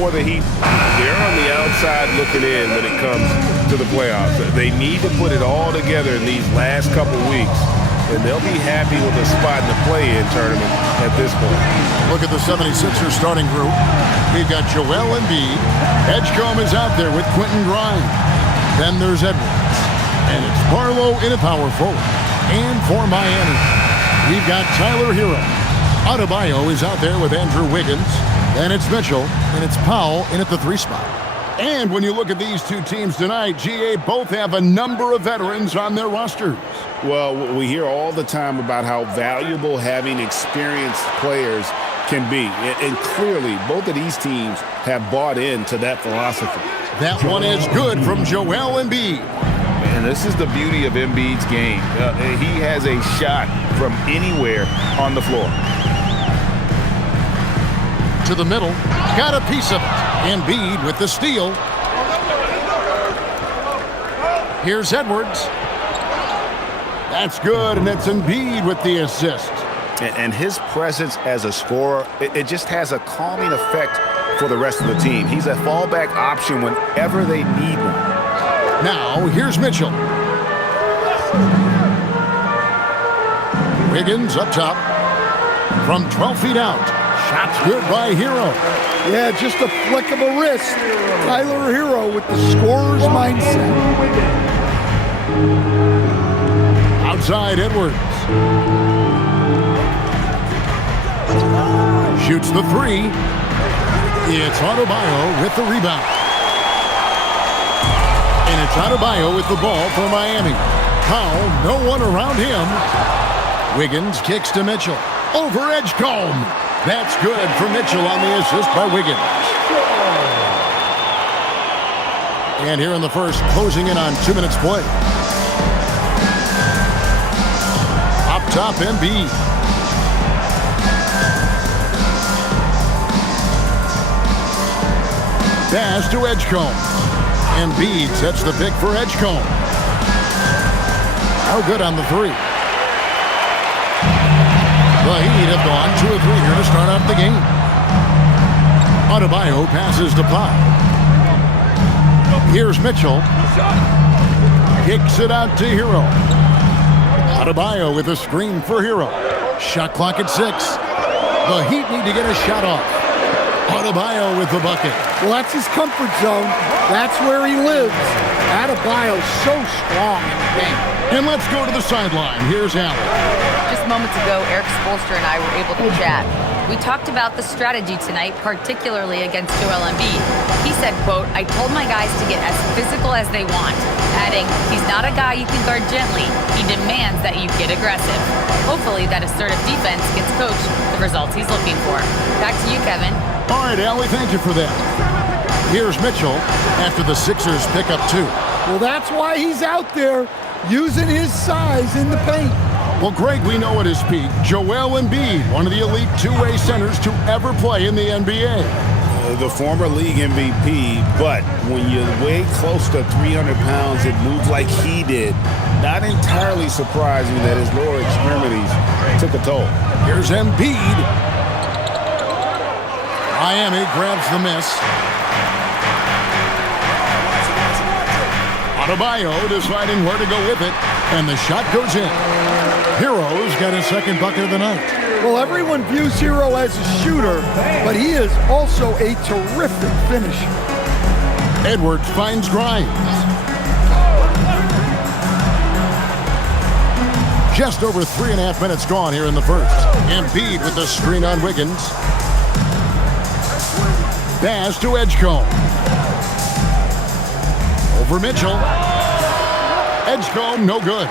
for the Heat, they're on the outside looking in when it comes to the playoffs. They need to put it all together in these last couple weeks, and they'll be happy with a spot in the play-in tournament at this point. Look at the 76ers starting group. We've got Joel Embiid. Edgecombe is out there with Quentin Grimes. Then there's Edwards. And it's Barlow in a power forward. And for Miami, we've got Tyler Hero. Adebayo is out there with Andrew Wiggins. Then it's Mitchell, and it's Powell in at the 3 spot. And when you look at these two teams tonight, GA both have a number of veterans on their rosters. Well, we hear all the time about how valuable having experienced players can be. And clearly, both of these teams have bought into that philosophy. That one is good from Joel Embiid. And this is the beauty of Embiid's game. He has a shot from anywhere on the floor. To the middle, got a piece of it. Embiid with the steal. Here's Edwards. That's good, and it's Embiid with the assist. And his presence as a scorer, it just has a calming effect for the rest of the team. He's a fallback option whenever they need one. Now, here's Mitchell. Wiggins up top. From 12 feet out. Shot's good by Hero. Yeah, just a flick of a wrist. Tyler Hero with the scorer's mindset. Outside Edwards. Shoots the 3. It's Adebayo with the rebound. And it's Adebayo with the ball for Miami. Powell, no one around him. Wiggins kicks to Mitchell. Over Edgecombe. That's good for Mitchell on the assist by Wiggins. And here in the first, closing in on 2 minutes play. Up top, Embiid. Pass to Edgecombe. Embiid sets the pick for Edgecombe. How good on the 3. The Heat have gone 2 of 3 here to start off the game. Adebayo passes to Powell. Here's Mitchell. Kicks it out to Hero. Adebayo with a screen for Hero. Shot clock at 6. The Heat need to get a shot off. Adebayo with the bucket. Well, that's his comfort zone. That's where he lives. Adebayo's so strong in the game. And let's go to the sideline. Here's Allen. Just moments ago, Eric Spoelstra and I were able to chat. We talked about the strategy tonight, particularly against Joel Embiid. He said, quote, "I told my guys to get as physical as they want," adding, "He's not a guy you can guard gently. He demands that you get aggressive." Hopefully that assertive defense gets Coach the results he's looking for. Back to you, Kevin. All right, Allie, thank you for that. Here's Mitchell after the Sixers pick up 2. Well, that's why he's out there using his size in the paint. Well, Greg, we know at his peak, Joel Embiid, one of the elite two-way centers to ever play in the NBA. The former league MVP, but when you weigh close to 300 pounds, it moves like he did. Not entirely surprising that his lower extremities took a toll. Here's Embiid. Miami grabs the miss. Adebayo deciding where to go with it, and the shot goes in. Hero's got his second bucket of the night. Well, everyone views Hero as a shooter, but he is also a terrific finisher. Edwards finds Grimes. Just over 3.5 minutes gone here in the first. Embiid with the screen on Wiggins. Pass to Edgecombe. Over Mitchell. Edgecombe, no good.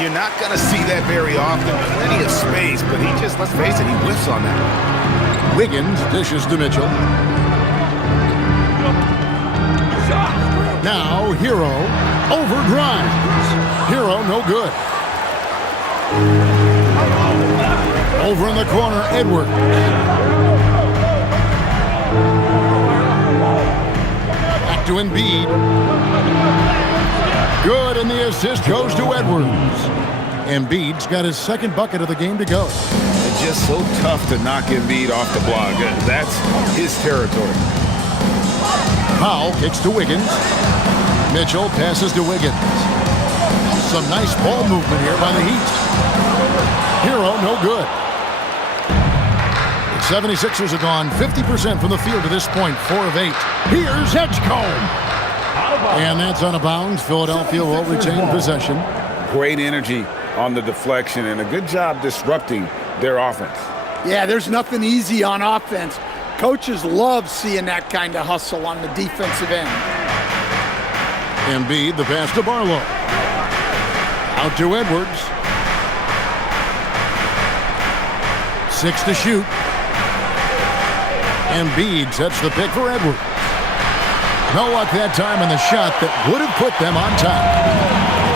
You're not going to see that very often. Plenty of space, but he just, let's face it, he whiffs on that. Wiggins dishes to Mitchell. Now Hero over Grimes. Hero, no good. Over in the corner, Edwards. Back to Embiid. Good, and the assist goes to Edwards. Embiid's got his second bucket of the game to go. It's just so tough to knock Embiid off the block. That's his territory. Powell kicks to Wiggins. Mitchell passes to Wiggins. Some nice ball movement here by the Heat. Hero, no good. The 76ers have gone 50% from the field to this point, 4 of 8. Here's Edgecombe. And that's out of bounds. Philadelphia will retain possession. Great energy on the deflection and a good job disrupting their offense. Yeah, there's nothing easy on offense. Coaches love seeing that kind of hustle on the defensive end. Embiid, the pass to Barlow. Out to Edwards. 6 to shoot. Embiid sets the pick for Edwards. No luck that time on the shot that would have put them on top.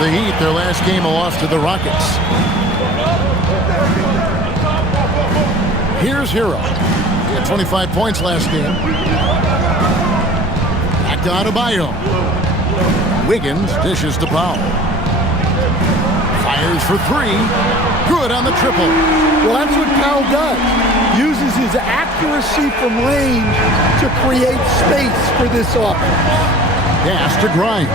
The Heat, their last game, a loss to the Rockets. Here's Hero. He had 25 points last game. Back to Adebayo. Wiggins dishes to Powell. Fires for 3. Good on the triple. Well, that's what Powell does. Uses his accuracy from range to create space for this offense. Pass to Grimes.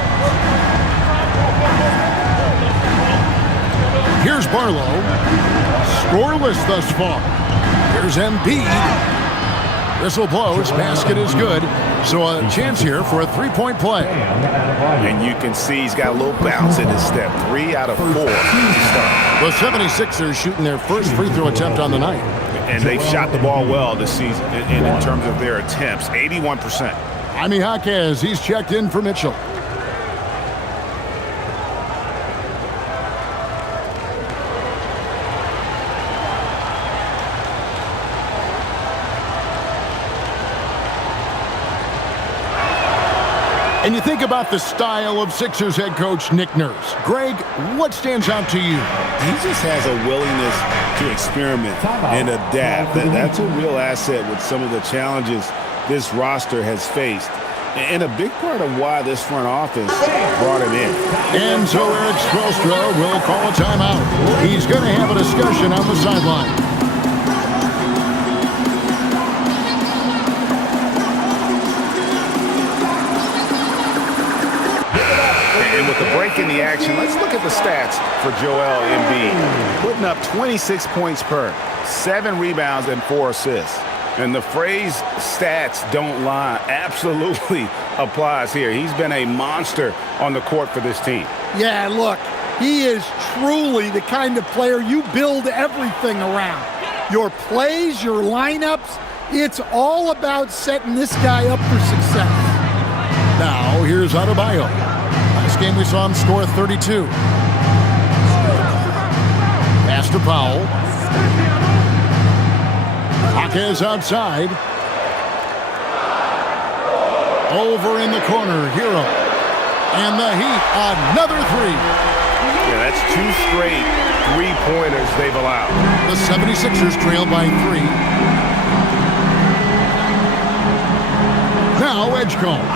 Here's Barlow. Scoreless thus far. Here's Embiid. Whistle blows. Basket is good. So a chance here for a three-point play. And you can see he's got a little bounce in his step. 3 out of 4 to start. The 76ers shooting their first free throw attempt on the night. And they've shot the ball well this season in terms of their attempts. 81%. Jaime Jaquez, he's checked in for Mitchell. And you think about the style of Sixers head coach Nick Nurse. Greg, what stands out to you? He just has a willingness to experiment and adapt. That's a real asset with some of the challenges this roster has faced. And a big part of why this front office brought him in. And so Eric Spoelstra will call a timeout. He's going to have a discussion on the sideline. And with the break in the action, let's look at the stats for Joel Embiid. Putting up 26 points per, 7 rebounds, and 4 assists. And the phrase stats don't lie absolutely applies here. He's been a monster on the court for this team. Yeah, look, he is truly the kind of player you build everything around. Your plays, your lineups, it's all about setting this guy up for success. Now, here's Adebayo. Last game we saw him score 32. Pass to Powell. Jaquez outside. Over in the corner, Hero. And the Heat, another 3. Yeah, that's 2 straight 3-pointers they've allowed. The 76ers trail by 3. Now Edgecombe.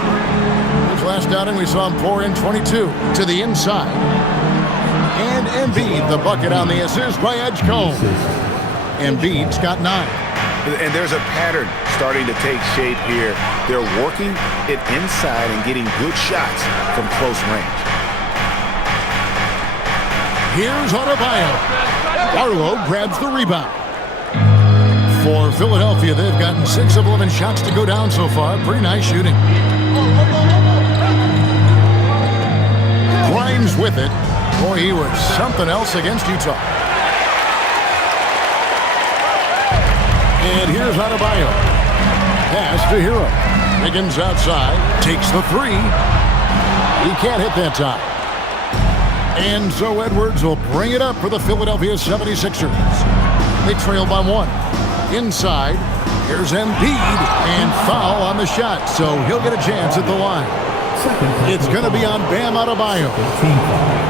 His last outing, we saw him pour in 22 to the inside. And Embiid, the bucket on the assist by Edgecombe. Embiid's got 9. And there's a pattern starting to take shape here. They're working it inside and getting good shots from close range. Here's Adebayo. Barlow grabs the rebound. For Philadelphia, they've gotten 6 of 11 shots to go down so far. Pretty nice shooting. Grimes with it. Boy, he was something else against Utah. And here's Adebayo. Pass to Hero. Wiggins outside. Takes the 3. He can't hit that time. And so Edwards will bring it up for the Philadelphia 76ers. They trail by 1. Inside. Here's Embiid. And foul on the shot. So he'll get a chance at the line. It's going to be on Bam Adebayo.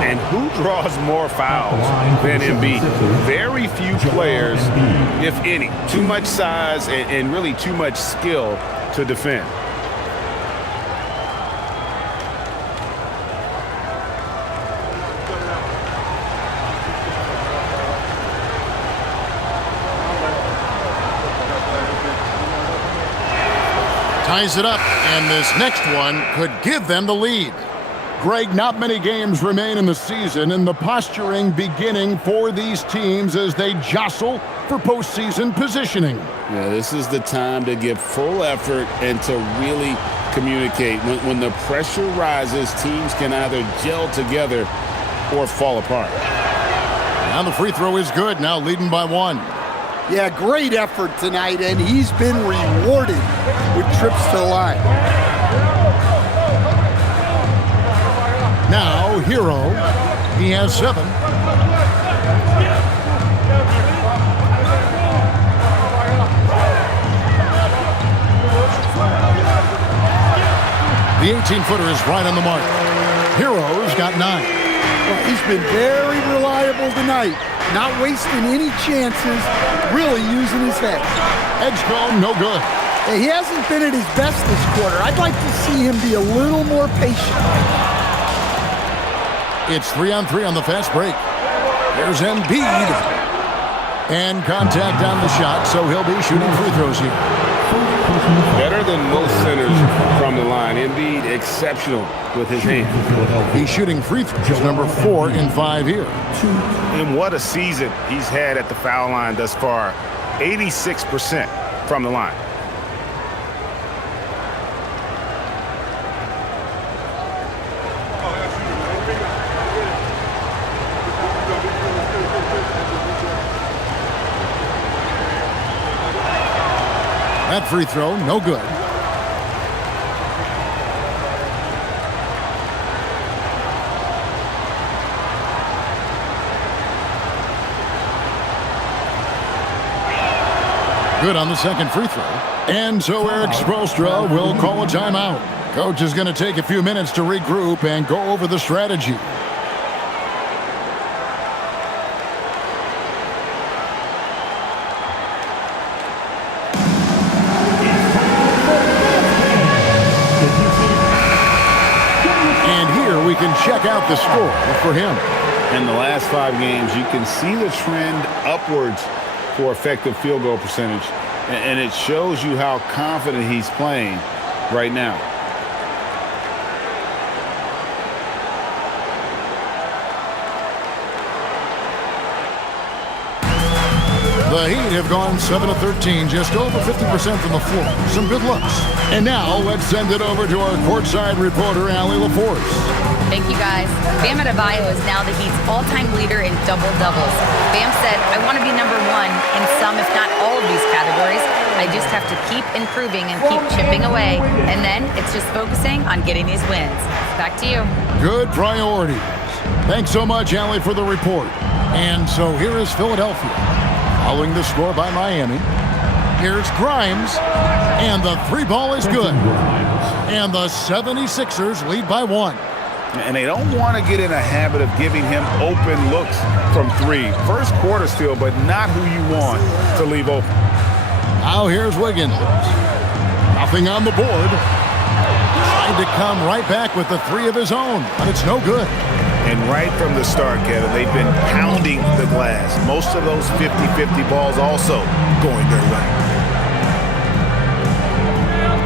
And who draws more fouls than Embiid? Very few players, if any. Too much size and really too much skill to defend. ties it up, and this next one could give them the lead. Greg, not many games remain in the season, and the posturing beginning for these teams as they jostle for postseason positioning. Yeah, this is the time to give full effort and to really communicate. When the pressure rises, teams can either gel together or fall apart. Now the free throw is good, now leading by 1. Yeah, great effort tonight, and he's been rewarded with trips to the line. Now, Hero, he has 7. The 18-footer is right on the mark. Hero's got 9. Well, he's been very reliable tonight, not wasting any chances, really using his head. Edge cone, no good. He hasn't been at his best this quarter. I'd like to see him be a little more patient. It's 3-on-3 on the fast break. There's Embiid. And contact on the shot, so he'll be shooting free throws here. Better than most centers from the line. Embiid exceptional with his hands. He's shooting free throws, number 4 in 5 here. And what a season he's had at the foul line thus far. 86% from the line. That free throw, no good. Good on the second free throw. And so Eric Spoelstra will call a timeout. Coach is going to take a few minutes to regroup and go over the strategy. We can check out the score for him. In the last 5 games, you can see the trend upwards for effective field goal percentage, and it shows you how confident he's playing right now. The Heat have gone 7 of 13, just over 50% from the floor. Some good looks. And now let's send it over to our courtside reporter, Allie LaForce. Thank you, guys. Bam Adebayo is now the Heat's all-time leader in double-doubles. Bam said, I want to be number 1 in some, if not all of these categories. I just have to keep improving and keep chipping away. And then it's just focusing on getting these wins. Back to you. Good priorities. Thanks so much, Allie, for the report. And so here is Philadelphia. Following the score by Miami. Here's Grimes. And the 3-ball is good. And the 76ers lead by 1. And they don't want to get in a habit of giving him open looks from 3. First quarter still, but not who you want to leave open. Now here's Wiggins. Nothing on the board. Trying to come right back with the 3 of his own, but it's no good. And right from the start, Kevin, they've been pounding the glass. Most of those 50-50 balls also going their way.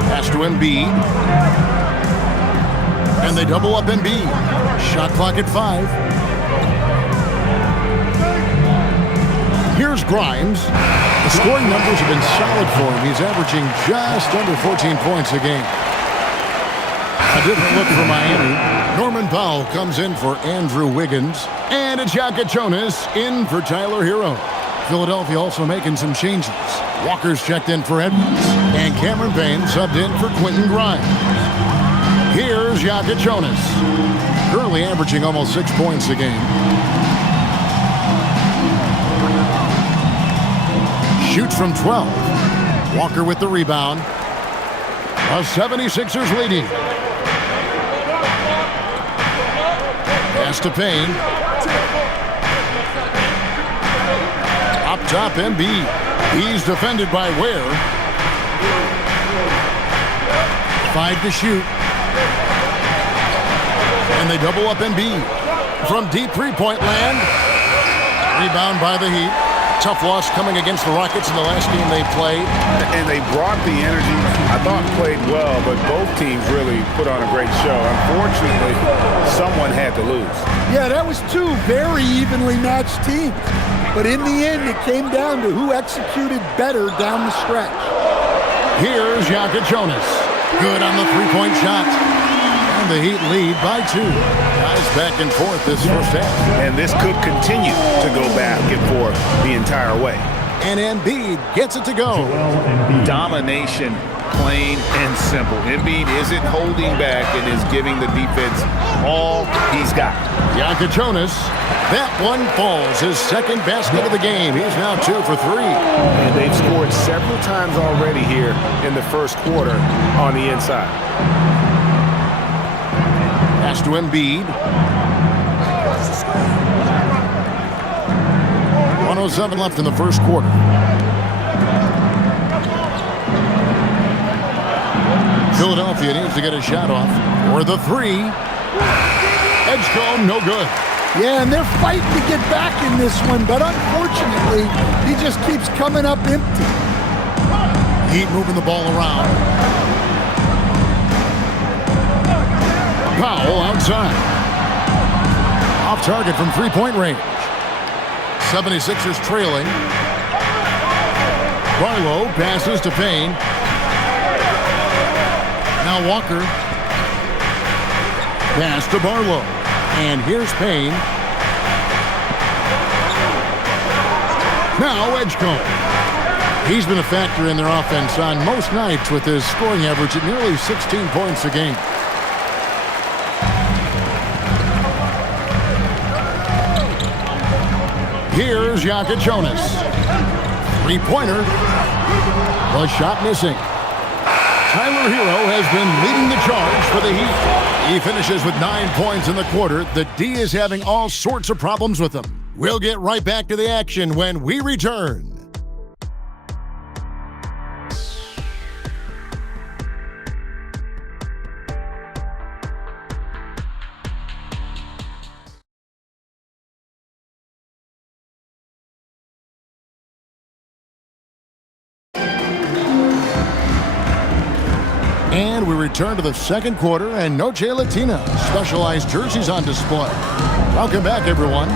Pass to Embiid. And they double up Embiid. Shot clock at 5. Here's Grimes. The scoring numbers have been solid for him. He's averaging just under 14 points a game. A different look for Miami. Norman Powell comes in for Andrew Wiggins. And it's Jonas in for Tyler Hero. Philadelphia also making some changes. Walker's checked in for Edwards. And Cameron Payne subbed in for Quentin Grimes. Here's Jonas. Currently averaging almost 6 points a game. Shoots from 12. Walker with the rebound. The 76ers leading. Pass to Payne. Up top, Embiid. He's defended by Ware. 5 to shoot. And they double up Embiid. From deep 3-point land. Rebound by the Heat. Tough loss coming against the Rockets in the last game they played. And they brought the energy. I thought played well, but both teams really put on a great show. Unfortunately, someone had to lose. Yeah, that was two very evenly matched teams. But in the end, it came down to who executed better down the stretch. Here's Jonas. Good on the three-point shot. And the Heat lead by 2. Guys back and forth this first half. And this could continue to go back and forth the entire way. And Embiid gets it to go. Domination, plain and simple. Embiid isn't holding back and is giving the defense all he's got. Jonas, that one falls. His second basket of the game. He's now 2 for 3. And they've scored several times already here in the first quarter on the inside. Pass to Embiid. 1:07 left in the first quarter. Philadelphia needs to get a shot off. For the 3. Edgecombe, no good. Yeah, and they're fighting to get back in this one, but unfortunately, he just keeps coming up empty. Heat moving the ball around. Powell outside. Off target from three-point range. 76ers trailing. Barlow passes to Payne. Now Walker. Pass to Barlow. And here's Payne. Now Edgecombe. He's been a factor in their offense on most nights with his scoring average at nearly 16 points a game. Here's Jonas. Three-pointer. The shot missing. Tyler Hero has been leading the charge for the Heat. He finishes with 9 points in the quarter. The D is having all sorts of problems with him. We'll get right back to the action when we return. And we return to the second quarter, and Noche Latina specialized jerseys on display. Welcome back, everyone.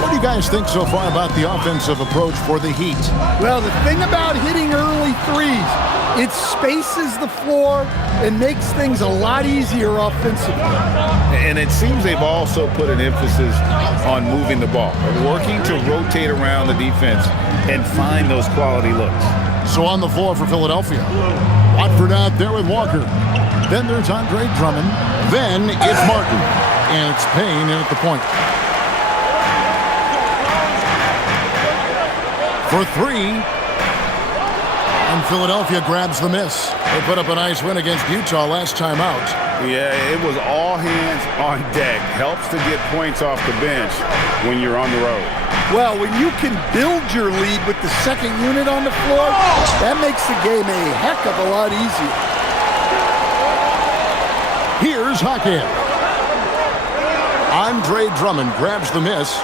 What do you guys think so far about the offensive approach for the Heat? Well, the thing about hitting early threes, it spaces the floor and makes things a lot easier offensively. And it seems they've also put an emphasis on moving the ball, working to rotate around the defense and find those quality looks. So on the floor for Philadelphia, Watford out there with Walker. Then there's Andre Drummond. Then it's Martin. And it's Payne in at the point. For 3. And Philadelphia grabs the miss. They put up a nice win against Utah last time out. Yeah, it was all hands on deck. Helps to get points off the bench when you're on the road. Well, when you can build your lead with the second unit on the floor, that makes the game a heck of a lot easier. Here's Hackett. Andre Drummond grabs the miss.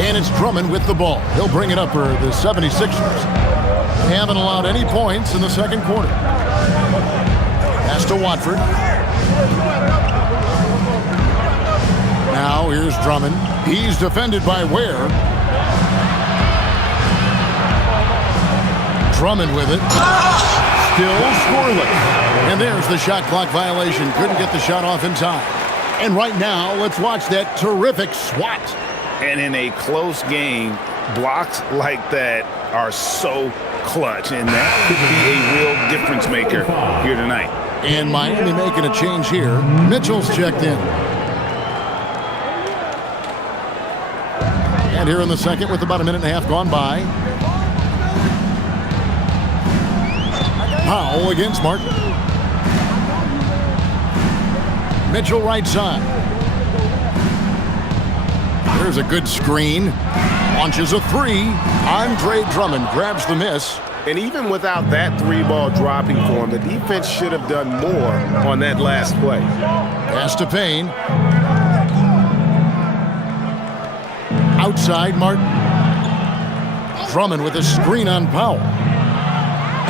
And it's Drummond with the ball. He'll bring it up for the 76ers. They haven't allowed any points in the second quarter. Pass to Watford. Now here's Drummond. He's defended by Ware. Drummond with it. Still scoreless. And there's the shot clock violation. Couldn't get the shot off in time. And right now, let's watch that terrific swat. And in a close game, blocks like that are so clutch. And that could be a real difference maker here tonight. And Miami making a change here. Mitchell's checked in. And here in the second with about a minute and a half gone by. Powell against Martin. Mitchell right side. There's a good screen. Launches a 3. Andre Drummond grabs the miss. And even without that 3-ball dropping for him, the defense should have done more on that last play. Pass to Payne. Outside Martin. Drummond with a screen on Powell.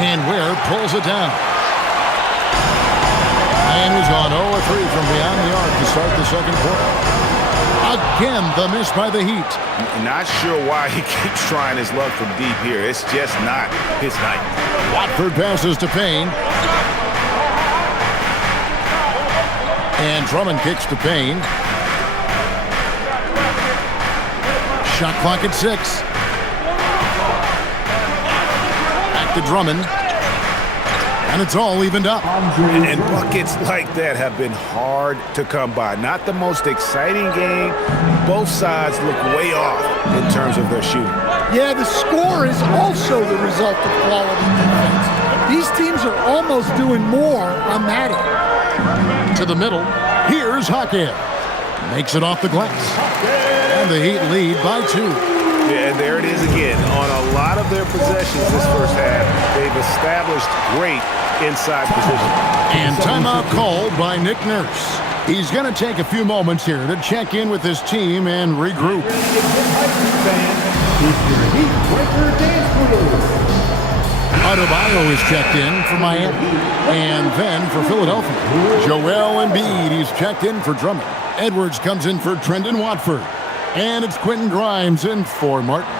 And Ware pulls it down. And he's gone 0-3 from beyond the arc to start the second quarter. Again, the miss by the Heat. Not sure why he keeps trying his luck from deep here. It's just not his night. Watford passes to Payne. And Drummond kicks to Payne. Shot clock at 6. Back to Drummond. And it's all evened up. And buckets like that have been hard to come by. Not the most exciting game. Both sides look way off in terms of their shooting. Yeah, the score is also the result of quality defense. These teams are almost doing more on that end. To the middle. Here's Hackett. Makes it off the glass. And the Heat lead by 2. Yeah, and there it is again. On a lot of their possessions this first half, they've established great inside position. And timeout called by Nick Nurse. He's going to take a few moments here to check in with his team and regroup. Adebayo is checked in for Miami. And then for Philadelphia, Joel Embiid, he's checked in for Drummond. Edwards comes in for Trendon Watford. And it's Quentin Grimes in for Martin.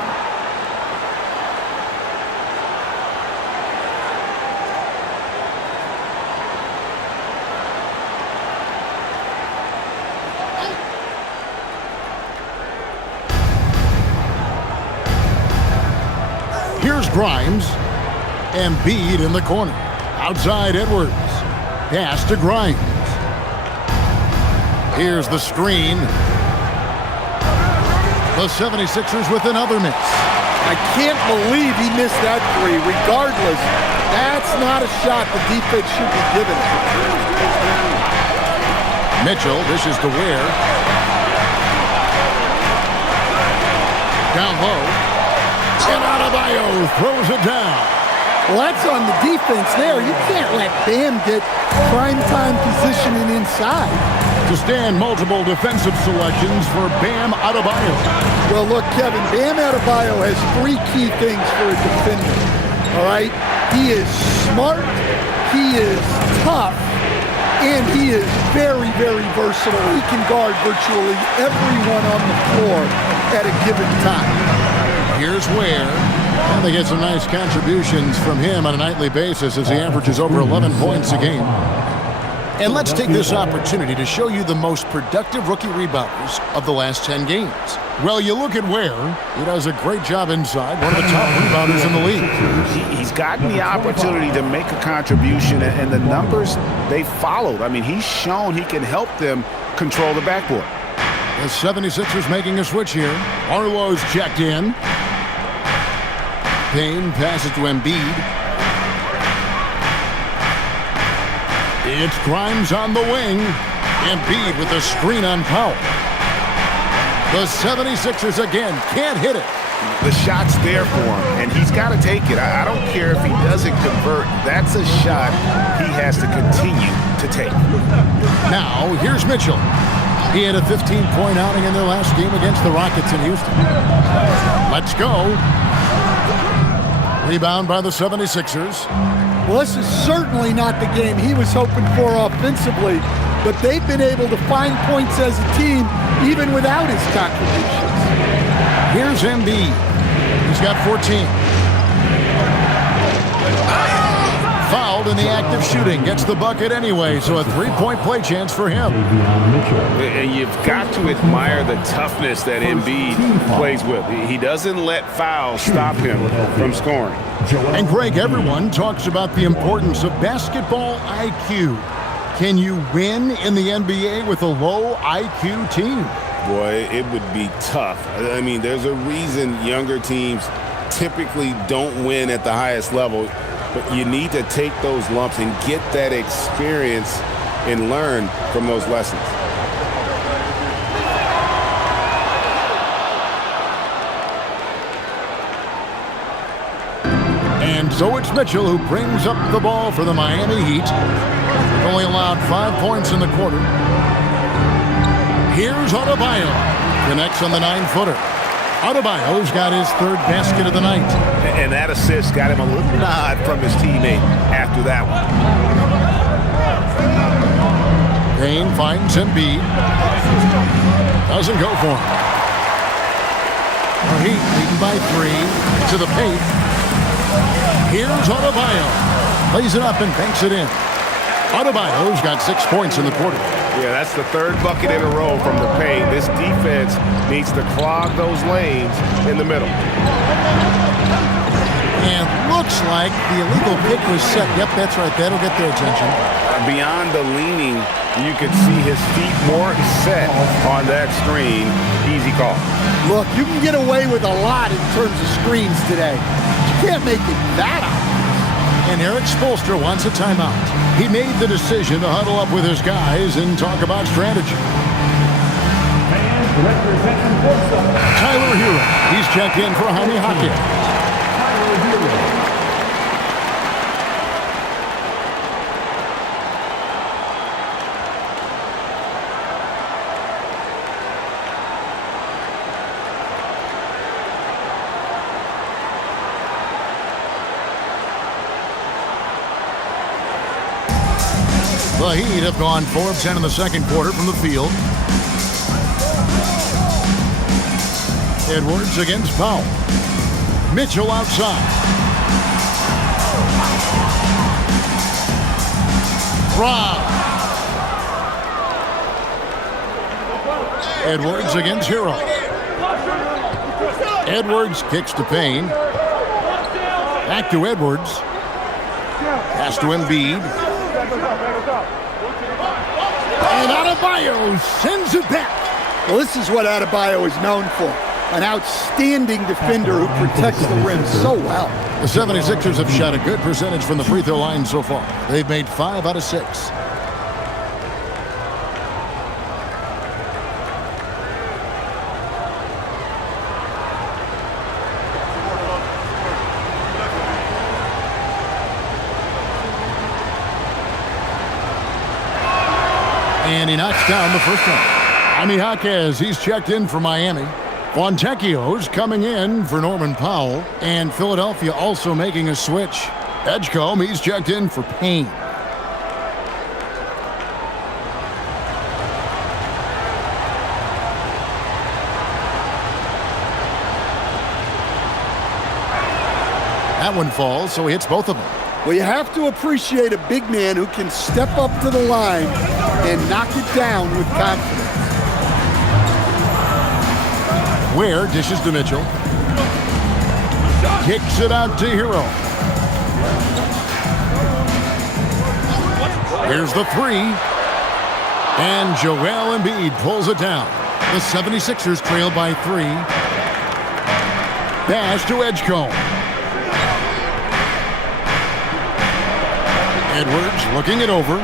Here's Grimes. Embiid in the corner. Outside Edwards. Pass to Grimes. Here's the screen. The 76ers with another miss. I can't believe he missed that three. Regardless, that's not a shot the defense should be giving. Mitchell dishes to Ware. Down low. And Adebayo throws it down. Well, that's on the defense there. You can't let Bam get primetime positioning inside. To stand, multiple defensive selections for Bam Adebayo. Well, look, Kevin, Bam Adebayo has 3 key things for a defender, all right? He is smart, he is tough, and he is very, very versatile. He can guard virtually everyone on the floor at a given time. Here's Ware. And they get some nice contributions from him on a nightly basis as he averages over 11 points a game. And let's take this opportunity to show you the most productive rookie rebounders of the last 10 games. Well, you look at Ware. He does a great job inside, one of the top rebounders in the league. He's gotten the opportunity to make a contribution, and the numbers, they followed. I mean, he's shown he can help them control the backboard. The 76ers making a switch here. Arlo's checked in. Payne passes to Embiid. It's Grimes on the wing. Embiid with a screen on Powell. The 76ers again can't hit it. The shot's there for him, and he's got to take it. I don't care if he doesn't convert. That's a shot he has to continue to take. Now, here's Mitchell. He had a 15-point outing in their last game against the Rockets in Houston. Let's go. Rebound by the 76ers. Well, this is certainly not the game he was hoping for offensively, but they've been able to find points as a team even without his contributions. Here's Embiid. He's got 14. Fouled in the act of shooting. Gets the bucket anyway, so a 3-point play chance for him. And you've got to admire the toughness that Embiid plays with. He doesn't let fouls stop him from scoring. And Greg, everyone talks about the importance of basketball IQ. Can you win in the NBA with a low IQ team? Boy, it would be tough. I mean, there's a reason younger teams typically don't win at the highest level, but you need to take those lumps and get that experience and learn from those lessons. And so it's Mitchell who brings up the ball for the Miami Heat. They've only allowed 5 points in the quarter. Here's Adebayo. Connects on the 9-footer. Adebayo's got his third basket of the night. And that assist got him a little nod from his teammate after that one. Payne finds Embiid. Doesn't go for him. The Heat leading by 3 to the paint. Here's Adebayo. Lays it up and banks it in. Adebayo's got 6 points in the quarter. Yeah, that's the third bucket in a row from the paint. This defense needs to clog those lanes in the middle. And looks like the illegal pick was set. Yep, that's right. That'll get their attention. Beyond the leaning, you could see his feet more set on that screen. Easy call. Look, you can get away with a lot in terms of screens today. You can't make it that obvious. And Eric Spoelstra wants a timeout. He made the decision to huddle up with his guys and talk about strategy. Tyler Hero. He's checked in for Jaime Jaquez. The Heat have gone 4 of 10 in the second quarter from the field. Edwards against Powell. Mitchell outside. Rob. Edwards against Hero. Edwards kicks to Payne. Back to Edwards. Pass to Embiid. And Adebayo sends it back. Well, this is what Adebayo is known for. An outstanding defender who protects the rim so well. The 76ers have shot a good percentage from the free throw line so far. They've made 5 out of 6. And he knocks down the first one. Jaime Jaquez, he's checked in for Miami. Fontecchio's coming in for Norman Powell. And Philadelphia also making a switch. Edgecombe, he's checked in for Payne. That one falls, so he hits both of them. Well, you have to appreciate a big man who can step up to the line and knock it down with confidence. Ware dishes to Mitchell. Kicks it out to Hero. Here's the 3. And Joel Embiid pulls it down. The 76ers trail by 3. Pass to Edgecombe. Edwards looking it over.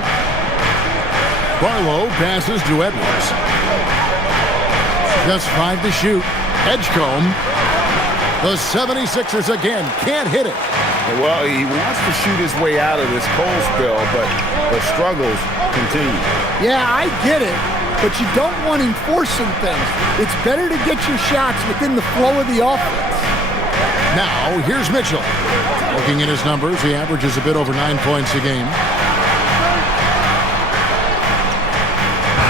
Barlow passes to Edwards. Just 5 to shoot. Edgecombe. The 76ers again can't hit it. Well, he wants to shoot his way out of this cold spell, but the struggles continue. Yeah, I get it, but you don't want him forcing things. It's better to get your shots within the flow of the offense. Now, here's Mitchell. Looking at his numbers, he averages a bit over 9 points a game.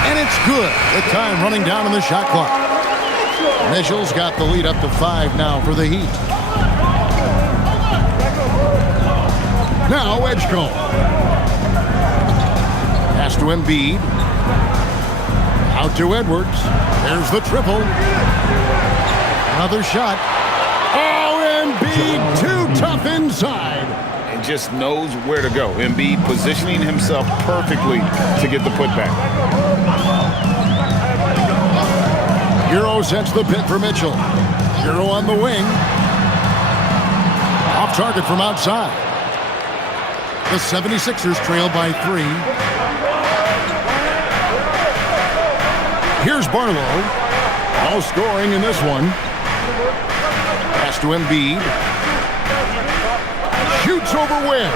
And it's good. The time running down on the shot clock. Mitchell's got the lead up to 5 now for the Heat. Now Edgecombe. Pass to Embiid. Out to Edwards. There's the triple. Another shot. Oh, Embiid too tough inside. And just knows where to go. Embiid positioning himself perfectly to get the putback. Hero sets the pin for Mitchell. Hero on the wing. Off target from outside. The 76ers trail by 3. Here's Barlow. No scoring in this one. Pass to Embiid. Shoots over Ware.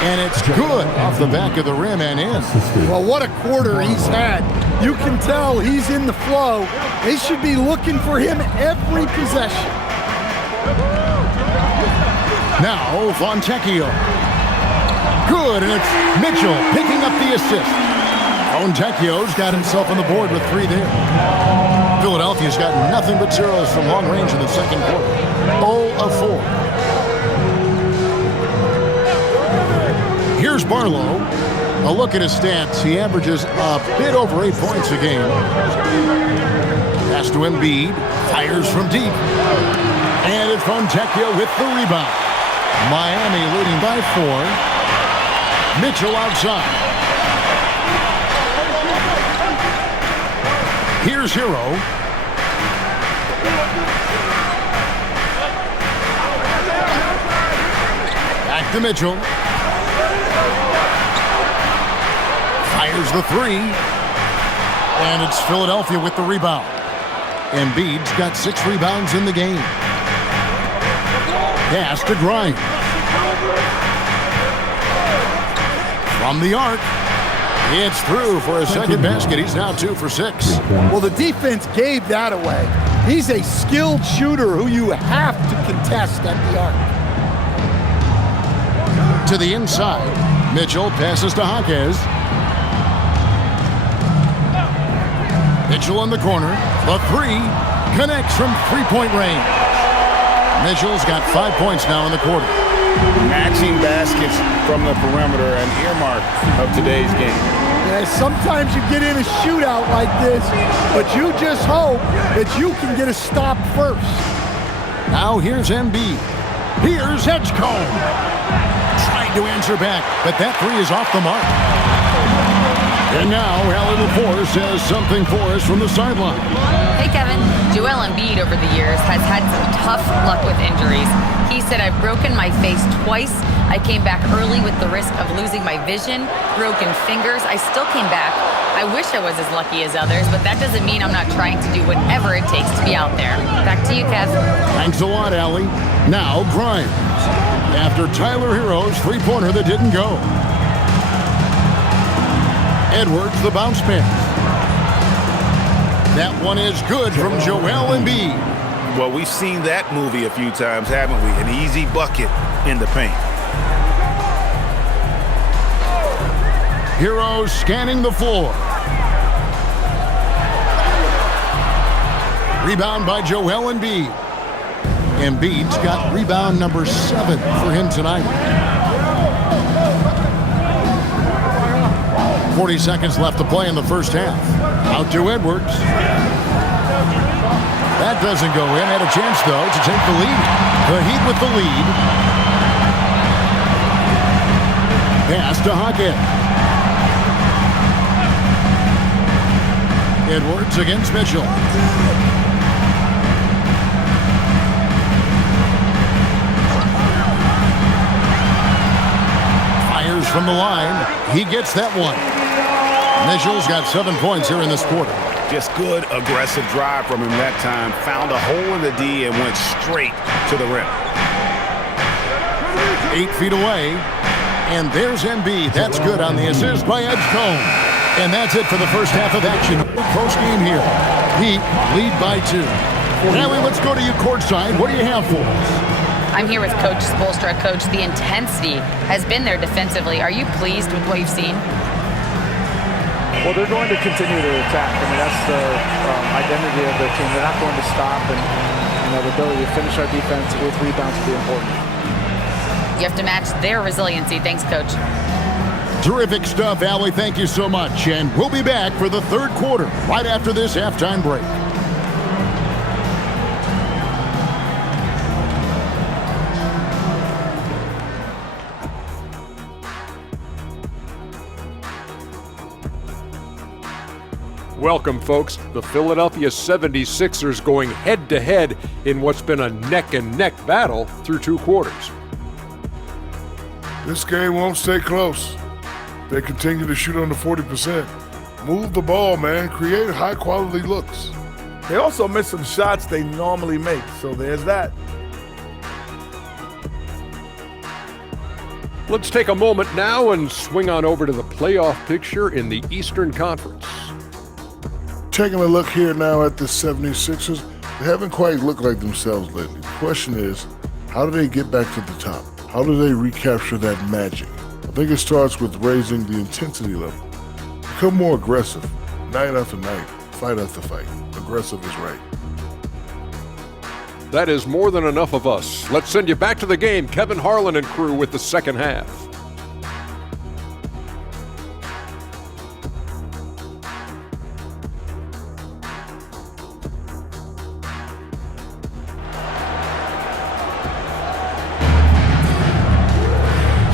And it's good off the back of the rim and in. Well, what a quarter he's had. You can tell he's in the flow. They should be looking for him every possession. Now, Fontecchio. Good, and it's Mitchell picking up the assist. Fontecchio's got himself on the board with 3 there. Philadelphia's got nothing but zeros from long range in the second quarter. 0 of 4. Here's Barlow. A look at his stats. He averages a bit over 8 points a game. Pass to Embiid. Fires from deep. And it's Fontecchio with the rebound. Miami leading by 4. Mitchell outside. Here's Hero. Back to Mitchell. Fires the 3. And it's Philadelphia with the rebound. Embiid's got 6 rebounds in the game. Pass to Grimes. From the arc. It's through for a second basket. He's now 2 for 6. Well, the defense gave that away. He's a skilled shooter who you have to contest at the arc. To the inside. Mitchell passes to Hawkes. Mitchell in the corner. The 3 connects from three-point range. Mitchell's got 5 points now in the quarter. Matching baskets from the perimeter, an earmark of today's game. Yeah, sometimes you get in a shootout like this, but you just hope that you can get a stop first. Now here's Embiid. Here's Edgecombe. Trying to answer back, but that 3 is off the mark. And now Allie LaForce says something for us from the sideline. Hey, Kevin. Joel Embiid over the years has had some tough luck with injuries. He said, I've broken my face twice. I came back early with the risk of losing my vision, broken fingers. I still came back. I wish I was as lucky as others, but that doesn't mean I'm not trying to do whatever it takes to be out there. Back to you, Kev. Thanks a lot, Allie. Now Grimes. After Tyler Hero's three-pointer that didn't go. Edwards, the bounce pass. That one is good from Joel Embiid. Well, we've seen that movie a few times, haven't we? An easy bucket in the paint. Hero scanning the floor. Rebound by Joel Embiid. Embiid's got rebound number 7 for him tonight. 40 seconds left to play in the first half. Out to Edwards. That doesn't go in. Had a chance, though, to take the lead. The Heat with the lead. Pass to Hawkins. Edwards against Mitchell. Fires from the line. He gets that one. Mitchell's got 7 points here in this quarter. Just good, aggressive drive from him that time. Found a hole in the D and went straight to the rim. 8 feet away. And there's Embiid. That's good on the assist by Edgecombe. And that's it for the first half of action. Close game here. Heat lead by 2. Allie, let's go to you courtside. What do you have for us? I'm here with Coach Spoelstra. Coach, the intensity has been there defensively. Are you pleased with what you've seen? Well, they're going to continue to attack. I mean, that's the identity of their team. They're not going to stop, and the ability to finish our defense with rebounds will be important. You have to match their resiliency. Thanks, Coach. Terrific stuff, Allie. Thank you so much. And we'll be back for the third quarter right after this halftime break. Welcome, folks. The Philadelphia 76ers going head-to-head in what's been a neck-and-neck battle through 2 quarters. This game won't stay close. They continue to shoot under 40%. Move the ball, man. Create high-quality looks. They also miss some shots they normally make, so there's that. Let's take a moment now and swing on over to the playoff picture in the Eastern Conference. taking a look here now at the 76ers. They haven't quite looked like themselves lately. The question is, how do they get back to the top? How do they recapture that magic? I think it starts with raising the intensity level. Become more aggressive, night after night, fight after fight. Aggressive is right. That is more than enough of us. Let's send you back to the game. Kevin Harlan and crew with the second half.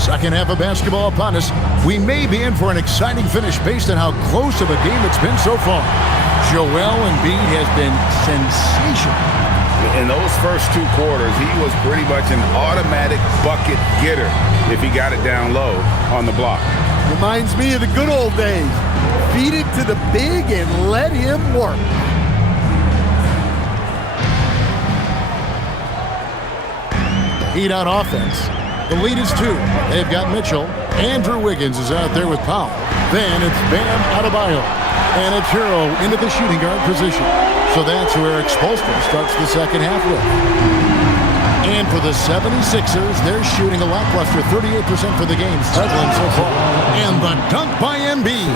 Second half of basketball upon us. We may be in for an exciting finish based on how close of a game it's been so far. Joel Embiid has been sensational. In those first 2 quarters, he was pretty much an automatic bucket getter if he got it down low on the block. Reminds me of the good old days. Feed it to the big and let him work. The Heat on offense. The lead is 2. They've got Mitchell. Andrew Wiggins is out there with Powell. Then it's Bam Adebayo. And it's Hero into the shooting guard position. So that's who Eric Spoelstra starts the second half with. And for the 76ers, they're shooting a lackluster 38% for the game, struggling so far. And the dunk by Embiid.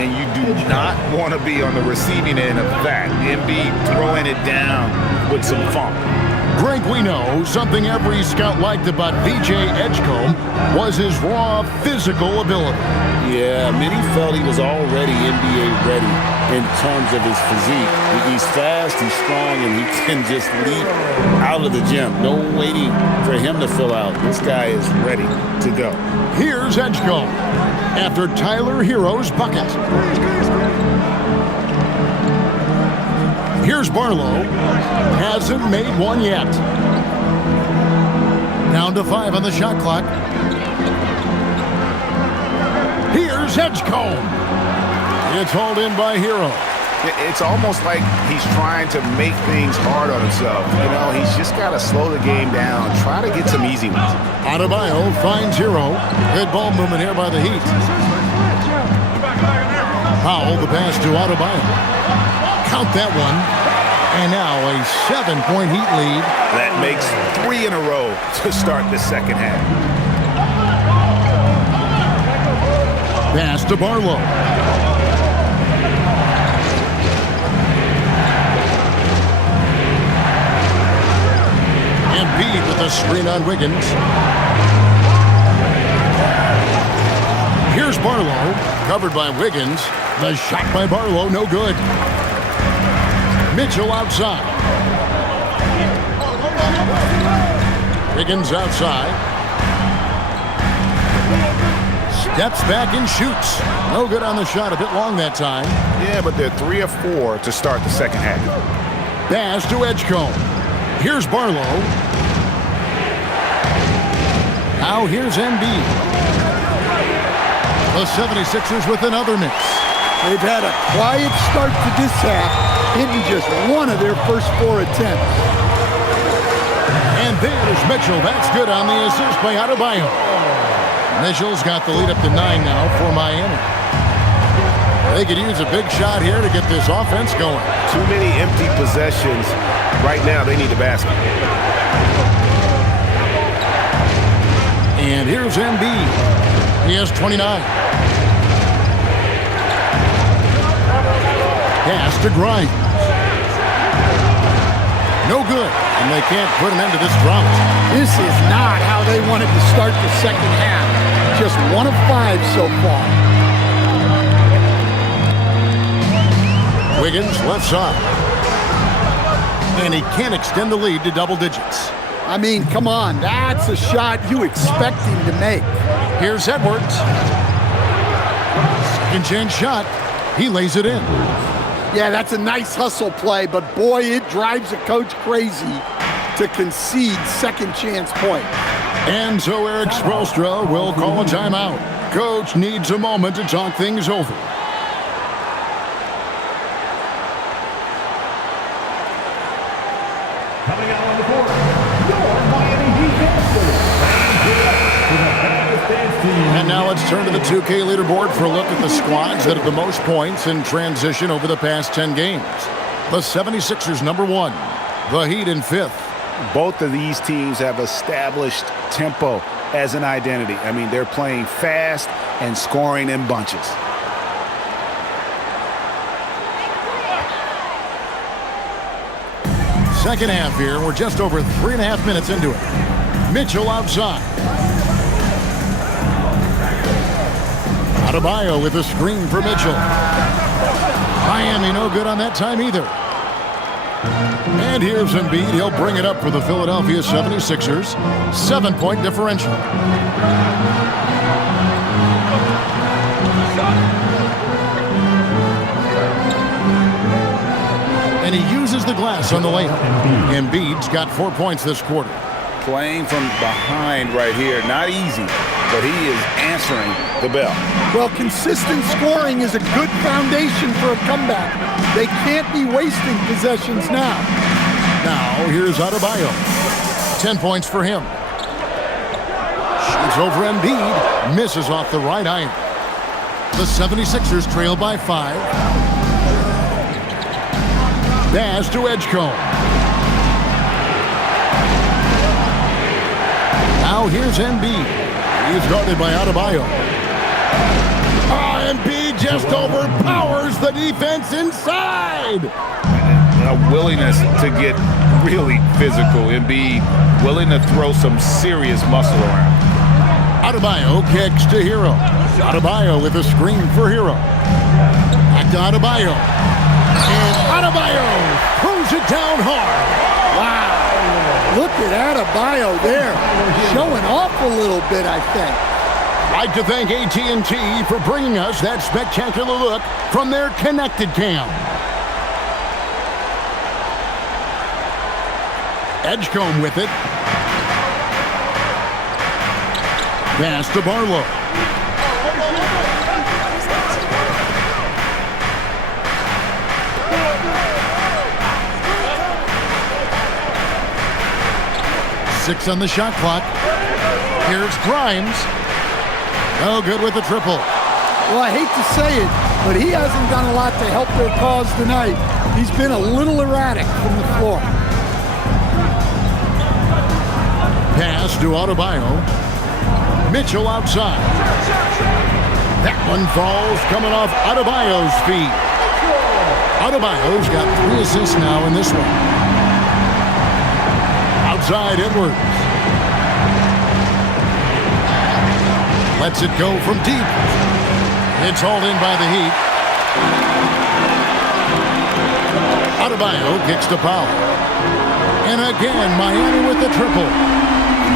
And you do not want to be on the receiving end of that. Embiid throwing it down with some funk. Greg, we know something every scout liked about VJ Edgecombe was his raw physical ability. Yeah, many felt he was already NBA ready in terms of his physique. He's fast, he's strong, and he can just leap out of the gym. No waiting for him to fill out. This guy is ready to go. Here's Edgecombe after Tyler Hero's bucket. Here's Barlow. Hasn't made one yet. Down to 5 on the shot clock. Here's Edgecombe. It's hauled in by Hero. It's almost like he's trying to make things hard on himself. You know, he's just got to slow the game down, try to get some easy ones. Adebayo finds Hero. Good ball movement here by the Heat. Powell, the pass to Adebayo. Count that one. And now a 7-point Heat lead. That makes 3 in a row to start the second half. Pass to Barlow. Embiid with a screen on Wiggins. Here's Barlow, covered by Wiggins. The shot by Barlow, no good. Mitchell outside. Wiggins outside. Steps back and shoots. No good on the shot, a bit long that time. Yeah, but they're 3 of 4 to start the second half. Pass to Edgecombe. Here's Barlow. Now here's Embiid. The 76ers with another miss. They've had a quiet start to this half, hitting just one of their first 4 attempts. And there's Mitchell. That's good on the assist by Adebayo. Mitchell's got the lead up to 9 now for Miami. They could use a big shot here to get this offense going. Too many empty possessions. Right now, they need a basket. And here's Embiid. He has 29. Pass to Grimes. No good, and they can't put an end to this drought. This is not how they wanted to start the second half. Just 1 of 5 so far. Wiggins left side. And he can't extend the lead to double digits. I mean, come on, that's a shot you expect him to make. Here's Edwards. Second chance shot. He lays it in. Yeah, that's a nice hustle play, but boy, it drives a coach crazy to concede second chance point. And so Eric Spoelstra will call a timeout. Coach needs a moment to talk things over. Coming out on the court, your Miami Heat dancers. To the Memphis dance team. And now let's turn to the 2K leaderboard for a look at the squads that have the most points in transition over the past 10 games. The 76ers number 1, the Heat in 5th. Both of these teams have established tempo as an identity. I mean, they're playing fast and scoring in bunches. Second half here. We're just over 3.5 minutes into it. Mitchell outside. Adebayo with a screen for Mitchell. Miami no good on that time either. And here's Embiid. He'll bring it up for the Philadelphia 76ers. 7-point differential. And he uses the glass on the layup. Embiid's got 4 points this quarter. Playing from behind right here. Not easy, but he is answering the bell. Well, consistent scoring is a good foundation for a comeback. They can't be wasting possessions now. Now, here's Adebayo. 10 points for him. Shoots over Embiid. Misses off the right iron. The 76ers trail by 5. Pass to Edgecombe. Now here's Embiid. He's guarded by Adebayo. Embiid just overpowers the defense inside. A willingness to get really physical. Embiid willing to throw some serious muscle around. Adebayo kicks to Hero. Adebayo with a screen for Hero. Back to Adebayo. And Adebayo throws it down hard. Wow. Look at Adebayo there. Showing off a little bit, I think. I'd like to thank AT&T for bringing us that spectacular look from their Connected Cam. Edgecombe with it. Pass to Barlow. Six on the shot clock. Here's Grimes. No good with the triple. Well, I hate to say it, but he hasn't done a lot to help their cause tonight. He's been a little erratic from the floor. Pass to Adebayo. Mitchell outside. That one falls coming off Adebayo's feet. Adebayo's got 3 assists now in this one. Outside Edwards. Lets it go from deep. It's hauled in by the Heat. Adebayo kicks to Powell. And again, Miami with the triple.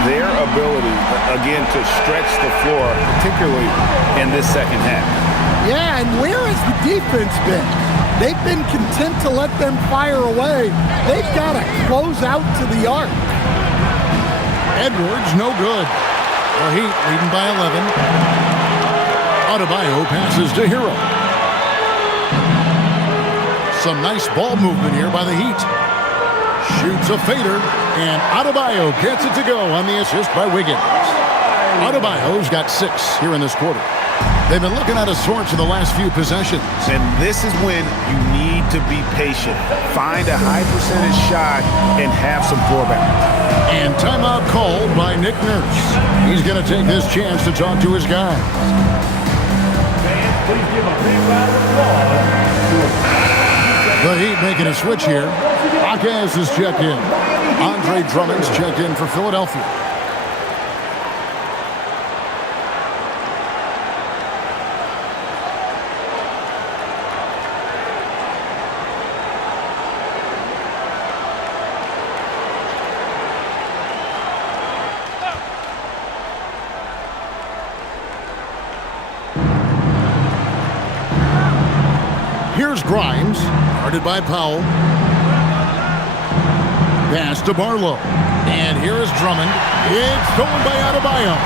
Their ability, again, to stretch the floor, particularly in this second half. Yeah, and where has the defense been? They've been content to let them fire away. They've got to close out to the arc. Edwards, no good. The Heat leading by 11. Adebayo passes to Hero. Some nice ball movement here by the Heat. Shoots a fader, and Adebayo gets it to go on the assist by Wiggins. Adebayo's got 6 here in this quarter. They've been looking out of sorts in the last few possessions. And this is when you need to be patient. Find a high percentage shot and have some floor balance. And timeout called by Nick Nurse. He's going to take this chance to talk to his guys. The Heat making a switch here. Akaz is checked in. Andre Drummond's checked in for Philadelphia. Here's Grimes, guarded by Powell. Pass to Barlow. And here is Drummond. It's stolen by Adebayo.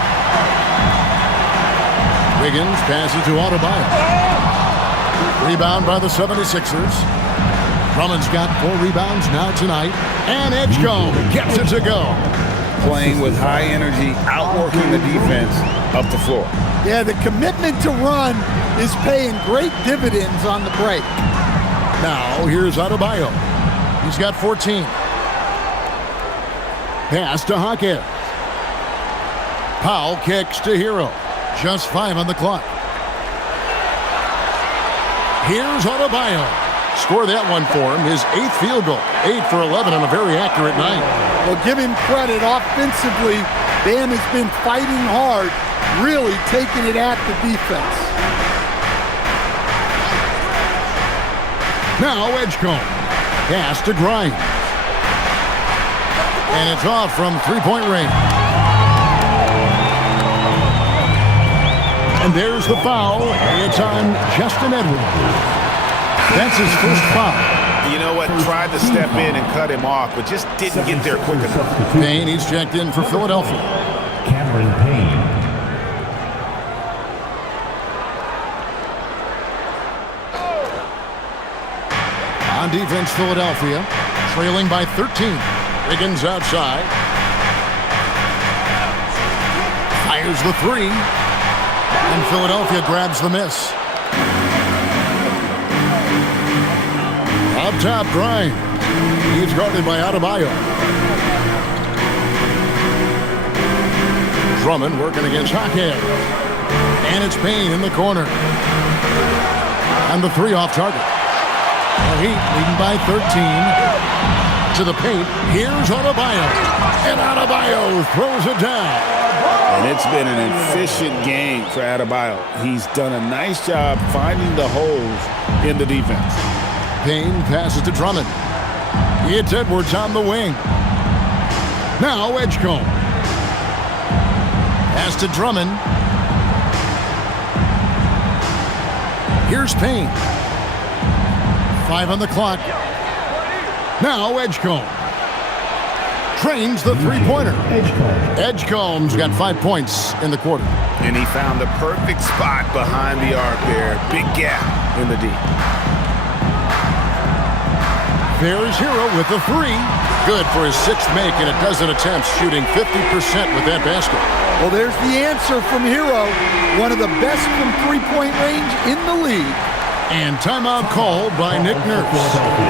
Wiggins passes to Adebayo. Rebound by the 76ers. Drummond's got 4 rebounds now tonight. And Edgecombe gets it to go. playing with high energy, outworking the defense up the floor. Yeah, the commitment to run is paying great dividends on the break. Now, here's Adebayo. He's got 14. Pass to Hawkins. Powell kicks to Hero. Just 5 on the clock. Here's Adebayo. Score that one for him. His 8th field goal. 8 for 11 on a very accurate night. Well, give him credit. Offensively, Bam has been fighting hard, really taking it at the defense. Now Edgecombe. Pass to Grimes. And it's off from three-point range. And there's the foul. It's on Justin Edwards. That's his first foul. You know what? Tried to step in and cut him off, but just didn't get there quick enough. Payne, he's checked in for Philadelphia. Cameron Payne. On defense, Philadelphia, trailing by 13. Wiggins outside. Fires the three. And Philadelphia grabs the miss. Up top, Grimes. He's guarded by Adebayo. Drummond working against Hawkins. And it's Payne in the corner. And the three off target. The Heat leading by 13. To the paint. Here's Adebayo. And Adebayo throws it down. And it's been an efficient game for Adebayo. He's done a nice job finding the holes in the defense. Payne passes to Drummond. It's Edwards on the wing. Now Edgecombe. Pass to Drummond. Here's Payne. 5 on the clock. Now Edgecombe. Trains the three-pointer. Edgecombe's got 5 points in the quarter. And he found the perfect spot behind the arc there. Big gap in the D. There's Hero with the three. Good for his 6th make and a dozen attempts, shooting 50% with that basket. Well, there's the answer from Hero. One of the best from three-point range in the league. And timeout called by Nick Nurse.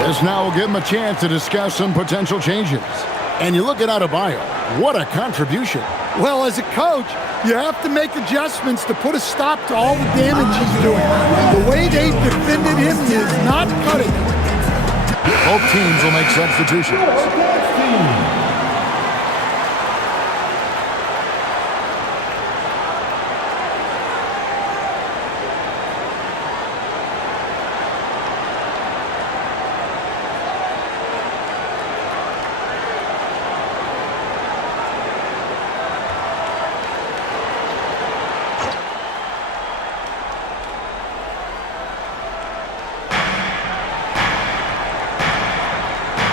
This now will give him a chance to discuss some potential changes. And you look at Adebayo, what a contribution. Well, as a coach, you have to make adjustments to put a stop to all the damage he's doing. The way they defended him is not cutting it. Both teams will make substitutions.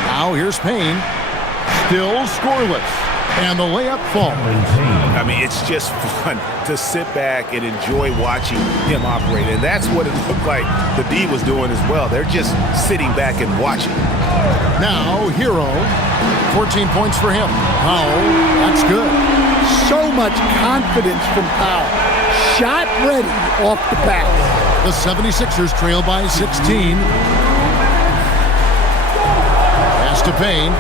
Now here's Payne, still scoreless, and the layup falls. I mean, it's just fun to sit back and enjoy watching him operate, and that's what it looked like the D was doing as well. They're just sitting back and watching. Now Hero, 14 points for him. Powell, that's good. So much confidence from Powell. Shot ready off the bat. The 76ers trail by 16. To Payne.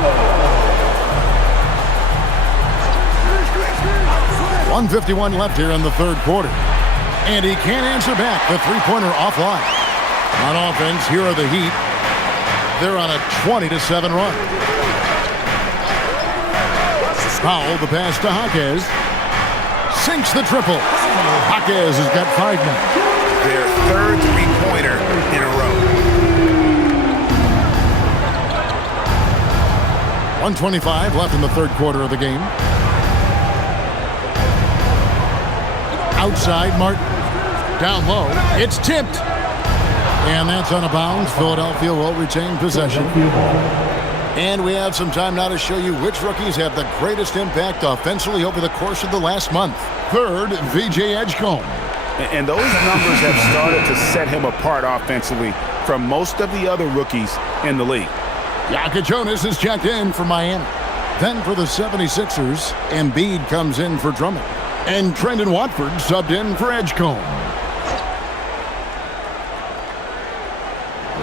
1:51 left here in the third quarter. And he can't answer back. The three-pointer offline. On offense, here are the Heat. They're on a 20-7 run. Powell, the pass to Hawkins. Sinks the triple. Hawkins has got 5 now. Their third three-pointer in a row. 1:25 left in the third quarter of the game. Outside, Martin. Down low. It's tipped. And that's on a bounce. Philadelphia will retain possession. And we have some time now to show you which rookies have the greatest impact offensively over the course of the last month. Third, VJ Edgecombe. And those numbers have started to set him apart offensively from most of the other rookies in the league. Jonas is checked in for Miami. Then for the 76ers, Embiid comes in for Drummond. And Trendon Watford subbed in for Edgecombe.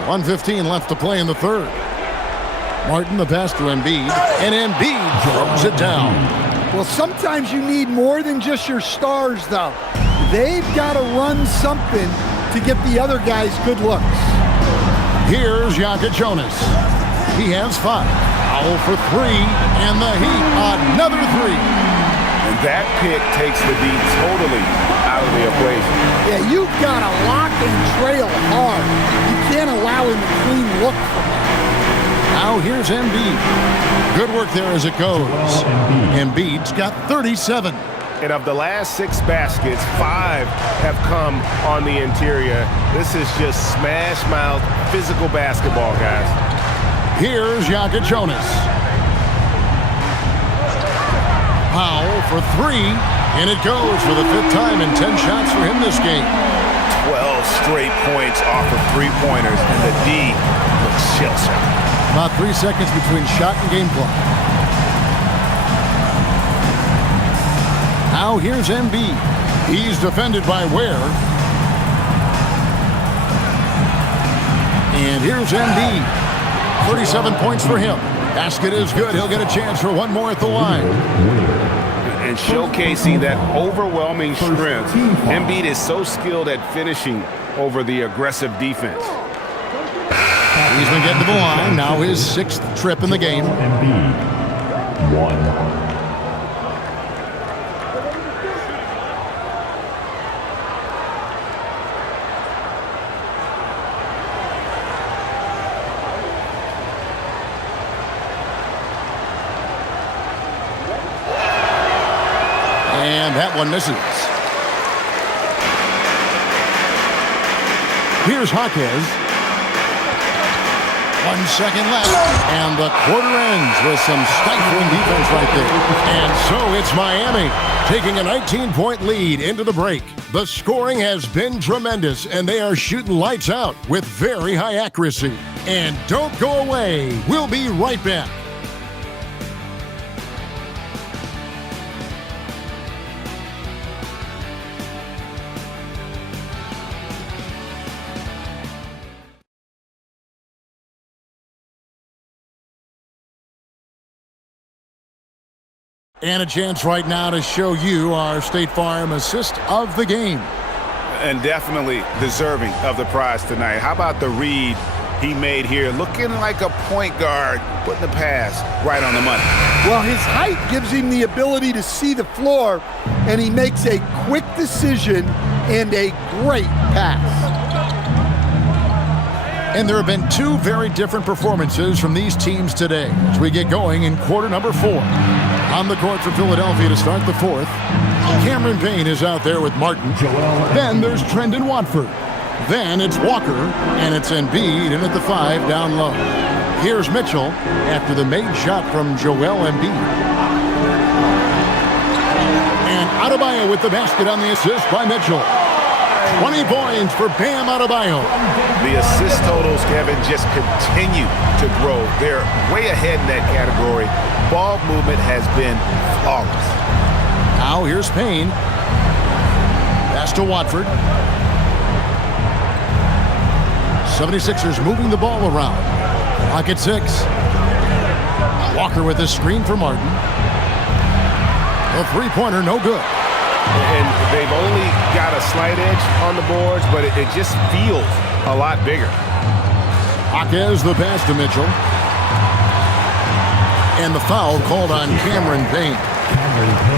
1:15 left to play in the third. Martin the pass to Embiid, and Embiid throws it down. Well, sometimes you need more than just your stars, though. They've got to run something to get the other guys good looks. Here's Jokic Jonas. He has 5. Foul for 3, and the Heat another 3. And that pick takes the D totally out of the equation. Yeah, you've got to lock and trail hard. You can't allow him a clean look from that. Now here's Embiid. Good work there as it goes. Embiid's got 37. And of the last 6 baskets, 5 have come on the interior. This is just smash mouth physical basketball, guys. Here's Jokic Jonas. Foul for 3, and it goes for the 5th time in 10 shots for him this game. 12 straight points off of 3-pointers, and the D looks shell-shocked. About 3 seconds between shot and game clock. Now here's Embiid. He's defended by Ware. And here's Embiid. 37 points for him. Basket is good. He'll get a chance for one more at the line. And showcasing that overwhelming strength, Embiid is so skilled at finishing over the aggressive defense. He's been getting to the line. Now his 6th trip in the game. Embiid, 1. And that one misses. Here's Jaquez. 1 second left. And the quarter ends with some stifling defense right there. And so it's Miami taking a 19-point lead into the break. The scoring has been tremendous, and they are shooting lights out with very high accuracy. And don't go away. We'll be right back. And a chance right now to show you our State Farm assist of the game. And definitely deserving of the prize tonight. How about the read he made here? Looking like a point guard, putting the pass right on the money. Well, his height gives him the ability to see the floor, and he makes a quick decision and a great pass. And there have been 2 very different performances from these teams today as we get going in quarter number 4. On the court for Philadelphia to start the 4th, Cameron Payne is out there with Martin. Then there's Trendon Watford. Then it's Walker, and it's Embiid in at the 5 down low. Here's Mitchell after the made shot from Joel Embiid. And Adebayo with the basket on the assist by Mitchell. 20 points for Bam Adebayo. The assist totals, Kevin, just continue to grow. They're way ahead in that category. Ball movement has been flawless. Now here's Payne. Pass to Watford. 76ers moving the ball around. Clock at 6. Walker with a screen for Martin. A 3-pointer, no good. And they've only got a slight edge on the boards, but it just feels a lot bigger. Jaquez the pass to Mitchell. And the foul called on Cameron Payne.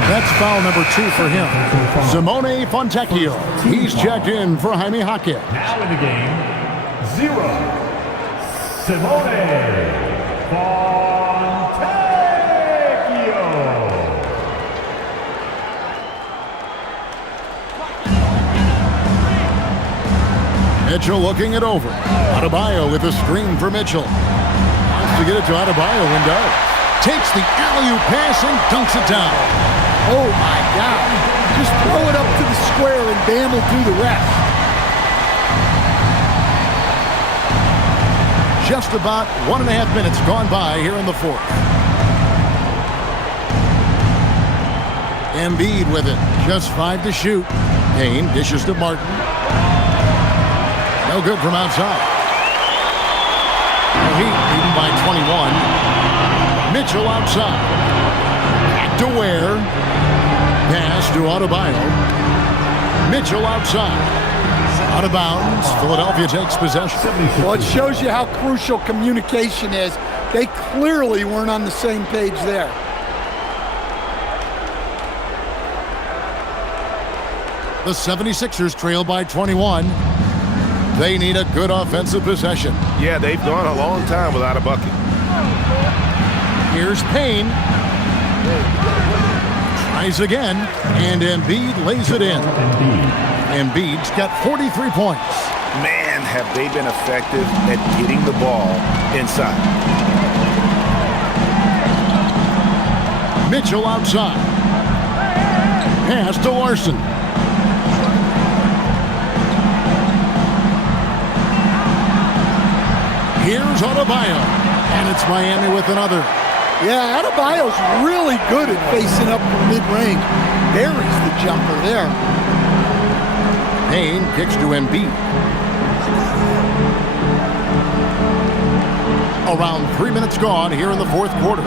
That's foul number 2 for him. Simone Fontecchio. He's checked in for Jaime Jaquez. Now in the game, 0. Simone Fontecchio. Mitchell looking it over. Adebayo with a screen for Mitchell. Wants to get it to Adebayo and does. Takes the alley-oop pass and dunks it down. Oh, my God. Just throw it up to the square and Bam will do the rest. Just about 1.5 minutes gone by here in the 4th. Embiid with it. Just 5 to shoot. Payne dishes to Martin. No good from outside. The Heat beaten by 21. Mitchell outside. Back to Ware. Pass to Adebayo. Mitchell outside. Out of bounds. Philadelphia takes possession. Well, it shows you how crucial communication is. They clearly weren't on the same page there. The 76ers trail by 21. They need a good offensive possession. Yeah, they've gone a long time without a bucket. Here's Payne. Tries again, and Embiid lays it in. Embiid's got 43 points. Man, have they been effective at getting the ball inside. Mitchell outside. Pass to Larson. Here's Adebayo, and it's Miami with another. Yeah, Adebayo's really good at facing up from mid-range. Buries the jumper there. Payne kicks to Embiid. Around 3 minutes gone here in the fourth quarter.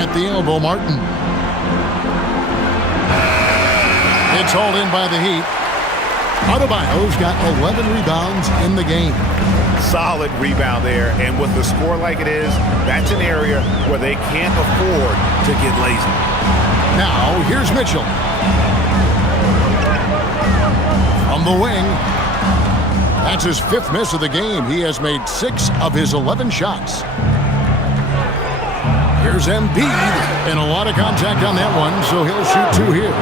At the elbow, Martin. It's hauled in by the Heat. Adebayo's got 11 rebounds in the game. Solid rebound there, and with the score like it is, that's an area where they can't afford to get lazy. Now, here's Mitchell. From the wing. That's his 5th miss of the game. He has made 6 of his 11 shots. Here's Embiid, and a lot of contact on that one, so he'll shoot 2 here.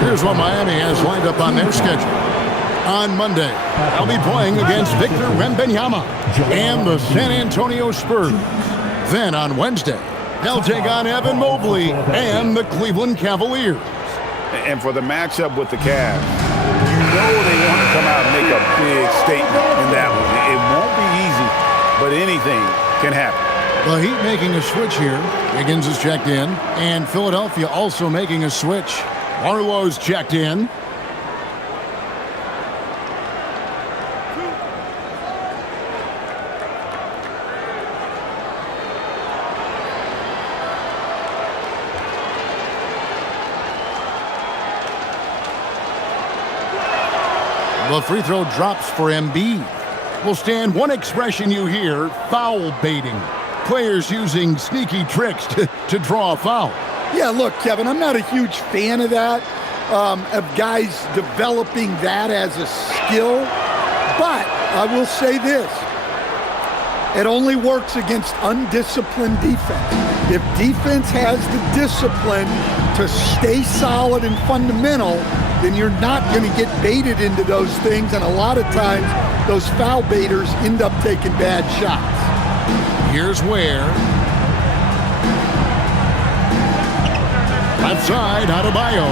Here's what Miami has lined up on their schedule. On Monday, they'll be playing against Victor Wembanyama and the San Antonio Spurs. Then on Wednesday, they'll take on Evan Mobley and the Cleveland Cavaliers. And for the matchup with the Cavs, you know they want to come out and make a big statement in that one. It won't be easy, but anything can happen. The Heat making a switch here. Higgins is checked in, and Philadelphia also making a switch. Arlo's checked in. The free throw drops for Embiid. Will stand one expression you hear, foul baiting. Players using sneaky tricks to draw a foul. Yeah, look, Kevin, I'm not a huge fan of that, of guys developing that as a skill. But I will say this. It only works against undisciplined defense. If defense has the discipline to stay solid and fundamental, then you're not going to get baited into those things. And a lot of times, those foul baiters end up taking bad shots. Here's Ware. Left side, Adebayo.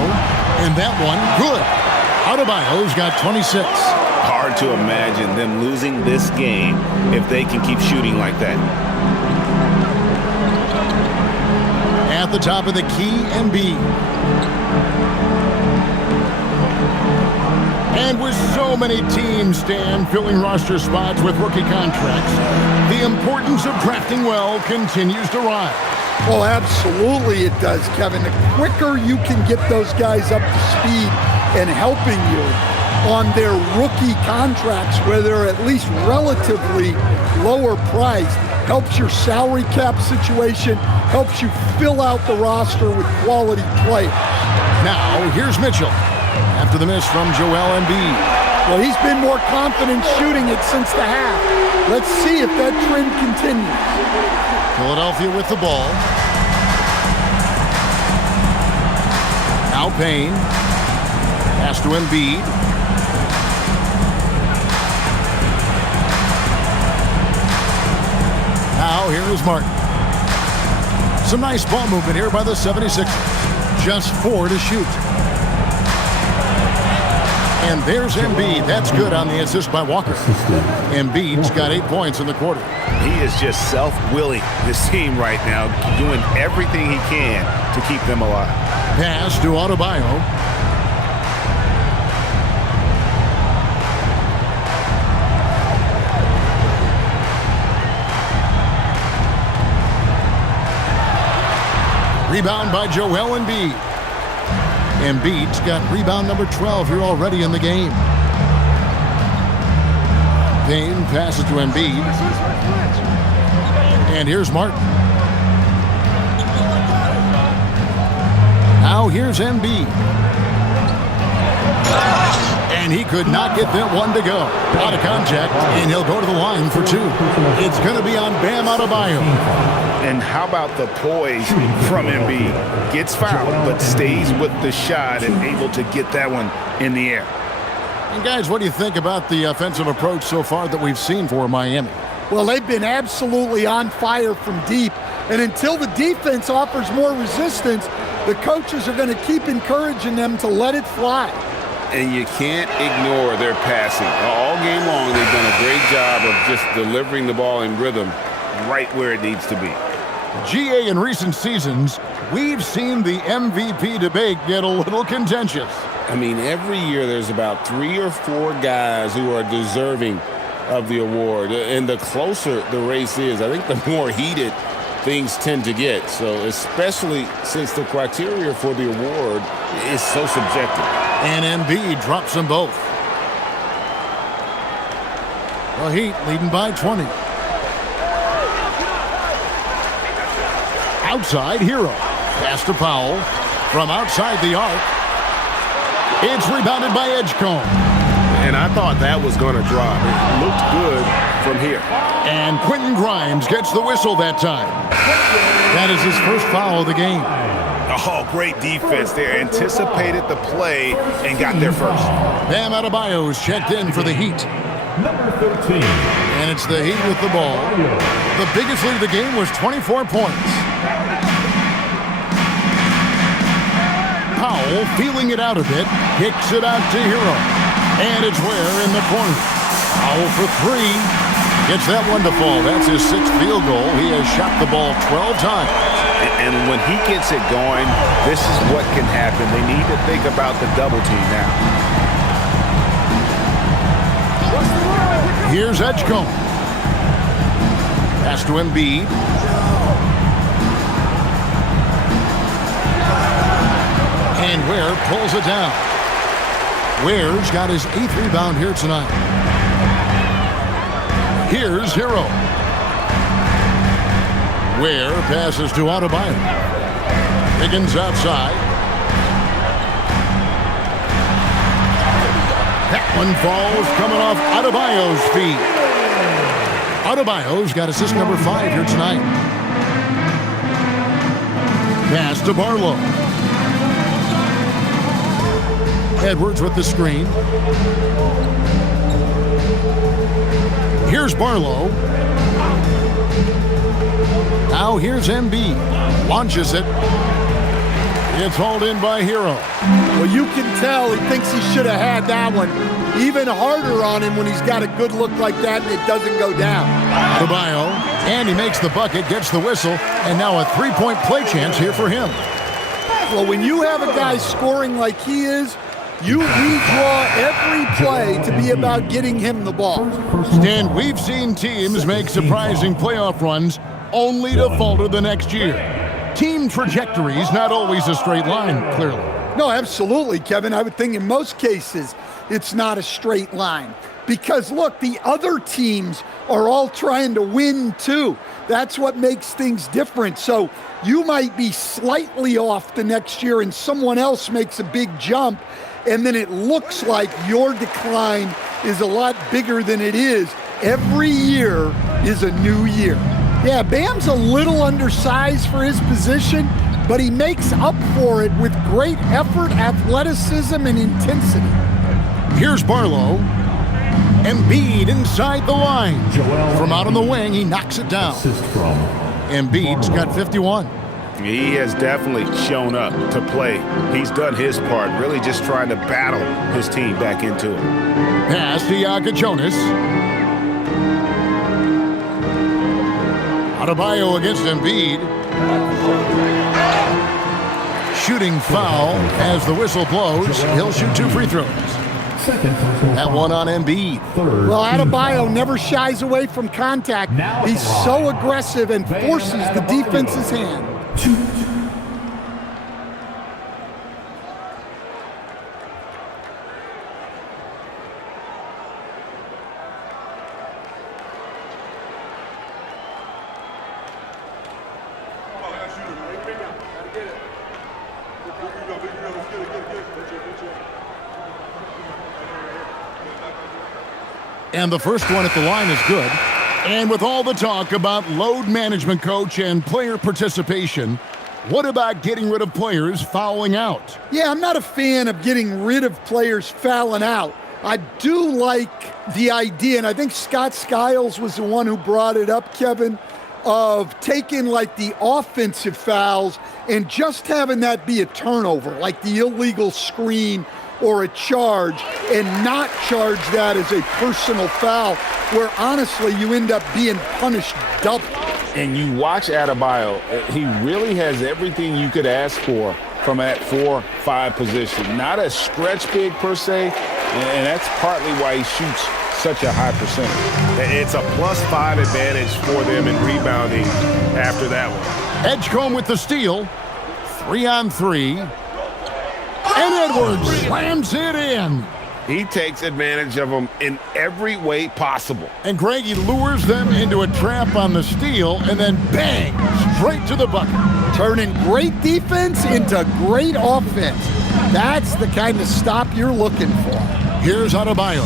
And that one, good. Adebayo's got 26. Hard to imagine them losing this game if they can keep shooting like that. At the top of the key, Embiid. And with so many teams, Stan, filling roster spots with rookie contracts, the importance of drafting well continues to rise. Well, absolutely it does, Kevin. The quicker you can get those guys up to speed and helping you on their rookie contracts, where they're at least relatively lower priced, helps your salary cap situation, helps you fill out the roster with quality players. Now, here's Mitchell. After the miss from Joel Embiid. Well, he's been more confident shooting it since the half. Let's see if that trend continues. Philadelphia with the ball. Now Payne. Pass to Embiid. Now here is Martin. Some nice ball movement here by the 76ers. Just 4 to shoot. And there's Embiid. That's good on the assist by Walker. Embiid's got 8 points in the quarter. He is just self-willing, this team right now, doing everything he can to keep them alive. Pass to Adebayo. Rebound by Joel Embiid. Embiid's got rebound number 12 here already in the game. Payne passes to Embiid. And here's Martin. Now here's Embiid. And he could not get that one to go. Out of contact, and he'll go to the line for 2. It's going to be on Bam Adebayo. And how about the poise from Embiid? Gets fouled, but stays with the shot and able to get that one in the air. And guys, what do you think about the offensive approach so far that we've seen for Miami? Well, they've been absolutely on fire from deep. And until the defense offers more resistance, the coaches are going to keep encouraging them to let it fly. And you can't ignore their passing. All game long, they've done a great job of just delivering the ball in rhythm right where it needs to be. GA, in recent seasons, we've seen the MVP debate get a little contentious. I mean, every year there's about 3 or 4 guys who are deserving of the award. And the closer the race is, I think the more heated things tend to get. So especially since the criteria for the award is so subjective. And Embiid drops them both. The Heat leading by 20. Outside, Hero. Pass to Powell. From outside the arc. It's rebounded by Edgecombe. And I thought that was going to drop. It looked good from here. And Quentin Grimes gets the whistle that time. That is his first foul of the game. Oh, great defense there. Anticipated the play and got there first. Bam Adebayo's checked in for the Heat. Number 13. And it's the Heat with the ball. The biggest lead of the game was 24 points. Powell feeling it out a bit. Kicks it out to Hero. And it's Ware in the corner. Powell for 3. Gets that one to fall. That's his 6th field goal. He has shot the ball 12 times. And when he gets it going, this is what can happen. They need to think about the double team now. Here's Edgecombe. Pass to Embiid. And Ware pulls it down. Ware's got his 8th rebound here tonight. Here's Hero. Ware passes to Adebayo. Higgins outside. That one falls coming off Adebayo's feet. Adebayo's got assist number 5 here tonight. Pass to Barlow. Edwards with the screen. Here's Barlow. Now here's Embiid. Launches it. It's hauled in by Hero. Well, you can tell he thinks he should have had that one. Even harder on him when he's got a good look like that and it doesn't go down. Adebayo. And he makes the bucket, gets the whistle, and now a 3-point play chance here for him. Well, when you have a guy scoring like he is, you redraw every play to be about getting him the ball. Stan, we've seen teams make surprising playoff runs only to falter the next year. Team trajectory's not always a straight line, clearly. No, absolutely, Kevin. I would think in most cases it's not a straight line. Because, look, the other teams are all trying to win, too. That's what makes things different. So you might be slightly off the next year and someone else makes a big jump, and then it looks like your decline is a lot bigger than it is. Every year is a new year. Yeah, Bam's a little undersized for his position, but he makes up for it with great effort, athleticism, and intensity. Here's Barlow. Embiid inside the line. From out on the wing, he knocks it down. Embiid's got 51. He has definitely shown up to play. He's done his part, really just trying to battle his team back into it. Pass to Jonas. Adebayo against Embiid. Shooting foul as the whistle blows. He'll shoot 2 free throws. That one on Embiid. Well, Adebayo never shies away from contact. He's so aggressive and forces the defense's hand. And the first one at the line is good. And with all the talk about load management, coach, and player participation, what about getting rid of players fouling out? Yeah, I'm not a fan of getting rid of players fouling out. I do like the idea, and I think Scott Skiles was the one who brought it up, Kevin, of taking like the offensive fouls and just having that be a turnover, like the illegal screen or a charge, and not charge that as a personal foul, where honestly you end up being punished double. And you watch Adebayo, he really has everything you could ask for from that 4-5 position. Not a stretch big per se, and that's partly why he shoots such a high percentage. It's a +5 advantage for them in rebounding after that one. Edgecombe with the steal. 3-on-3. And Edwards slams it in. He takes advantage of them in every way possible. And Greggy lures them into a trap on the steal, and then bang, straight to the bucket. Turning great defense into great offense. That's the kind of stop you're looking for. Here's Adebayo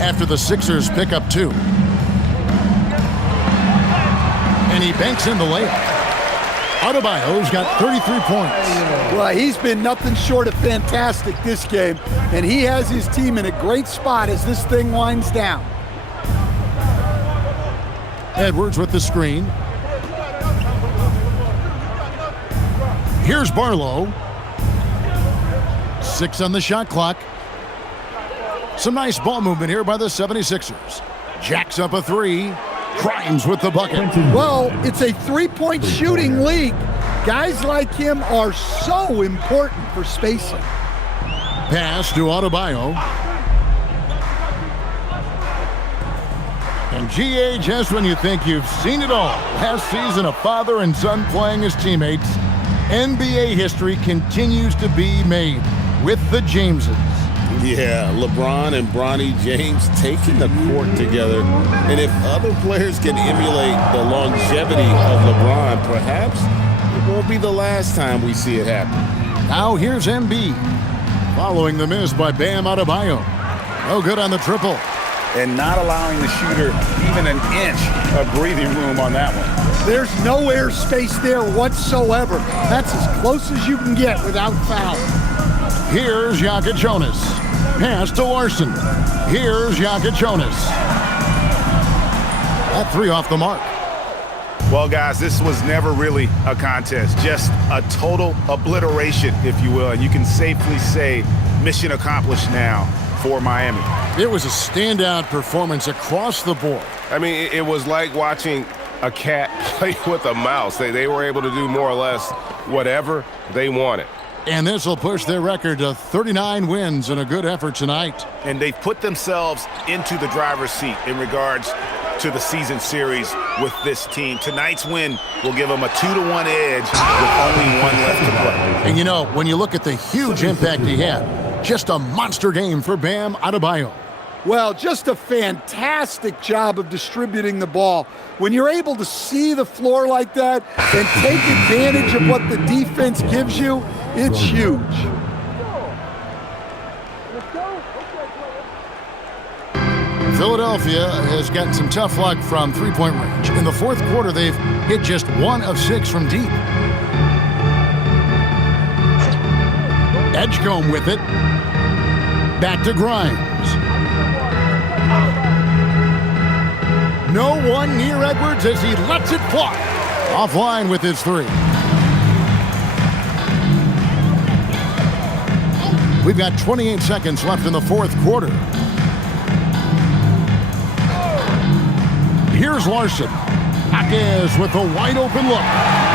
after the Sixers pick up 2. And he banks in the layup. Adebayo's got 33 points. Well, he's been nothing short of fantastic this game, and he has his team in a great spot as this thing winds down. Edwards with the screen. Here's Barlow. 6 on the shot clock. Some nice ball movement here by the 76ers. Jacks up a 3. Crimes with the bucket. Well, it's a 3-point shooting league. Guys like him are so important for spacing. Pass to Adebayo. And GA, just when you think you've seen it all. Last season, a father and son playing as teammates. NBA history continues to be made with the Jameses. Yeah, LeBron and Bronny James taking the court together. And if other players can emulate the longevity of LeBron, perhaps it won't be the last time we see it happen. Now here's Embiid, following the miss by Bam Adebayo. No good on the triple. And not allowing the shooter even an inch of breathing room on that one. There's no air space there whatsoever. That's as close as you can get without foul. Here's Jonas. Pass to Larson. Here's Jonas. That 3 off the mark. Well, guys, this was never really a contest. Just a total obliteration, if you will. And you can safely say mission accomplished now for Miami. It was a standout performance across the board. I mean, it was like watching a cat play with a mouse. They were able to do more or less whatever they wanted. And this will push their record to 39 wins in a good effort tonight. And they've put themselves into the driver's seat in regards to the season series with this team. Tonight's win will give them a 2-1 edge with only 1 left to play. And you know, when you look at the huge impact he had, just a monster game for Bam Adebayo. Well, just a fantastic job of distributing the ball. When you're able to see the floor like that and take advantage of what the defense gives you, it's huge. Philadelphia has gotten some tough luck from three-point range. In the fourth quarter, they've hit just 1 of 6 from deep. Edgecombe with it. Back to Grimes. No one near Edwards as he lets it fly. Offline with his 3. We've got 28 seconds left in the fourth quarter. Here's Larson. Jaquez with a wide open look.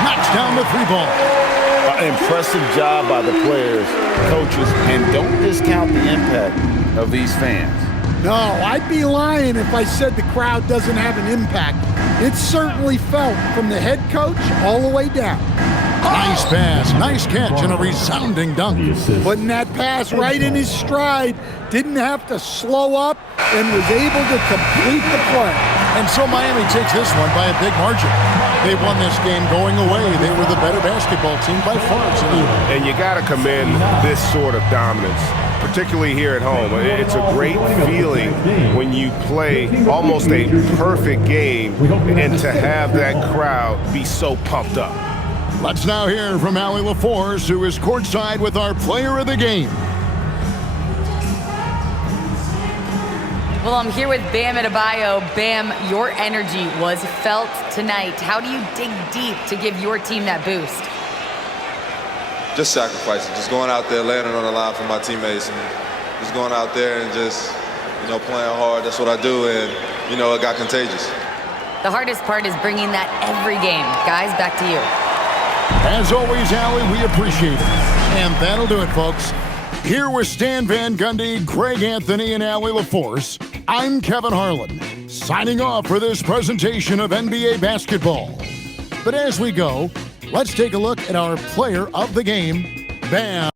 Knocks down the three ball. Impressive job by the players, coaches, and don't discount the impact of these fans. No, I'd be lying if I said the crowd doesn't have an impact. It's certainly felt from the head coach all the way down. Nice pass, nice catch, and a resounding dunk. Putting that pass right in his stride. Didn't have to slow up and was able to complete the play. And so Miami takes this one by a big margin. They won this game going away. They were the better basketball team by far tonight. And you got to commend this sort of dominance, particularly here at home. It's a great feeling when you play almost a perfect game and to have that crowd be so pumped up. Let's now hear from Allie LaForce, who is courtside with our player of the game. Well, I'm here with Bam Adebayo. Bam, your energy was felt tonight. How do you dig deep to give your team that boost? Just sacrificing, just going out there, laying it on the line for my teammates, and just going out there and just, playing hard. That's what I do, and, it got contagious. The hardest part is bringing that every game. Guys, back to you. As always, Allie, we appreciate it. And that'll do it, folks. Here with Stan Van Gundy, Greg Anthony, and Allie LaForce, I'm Kevin Harlan, signing off for this presentation of NBA basketball. But as we go, let's take a look at our player of the game, Bam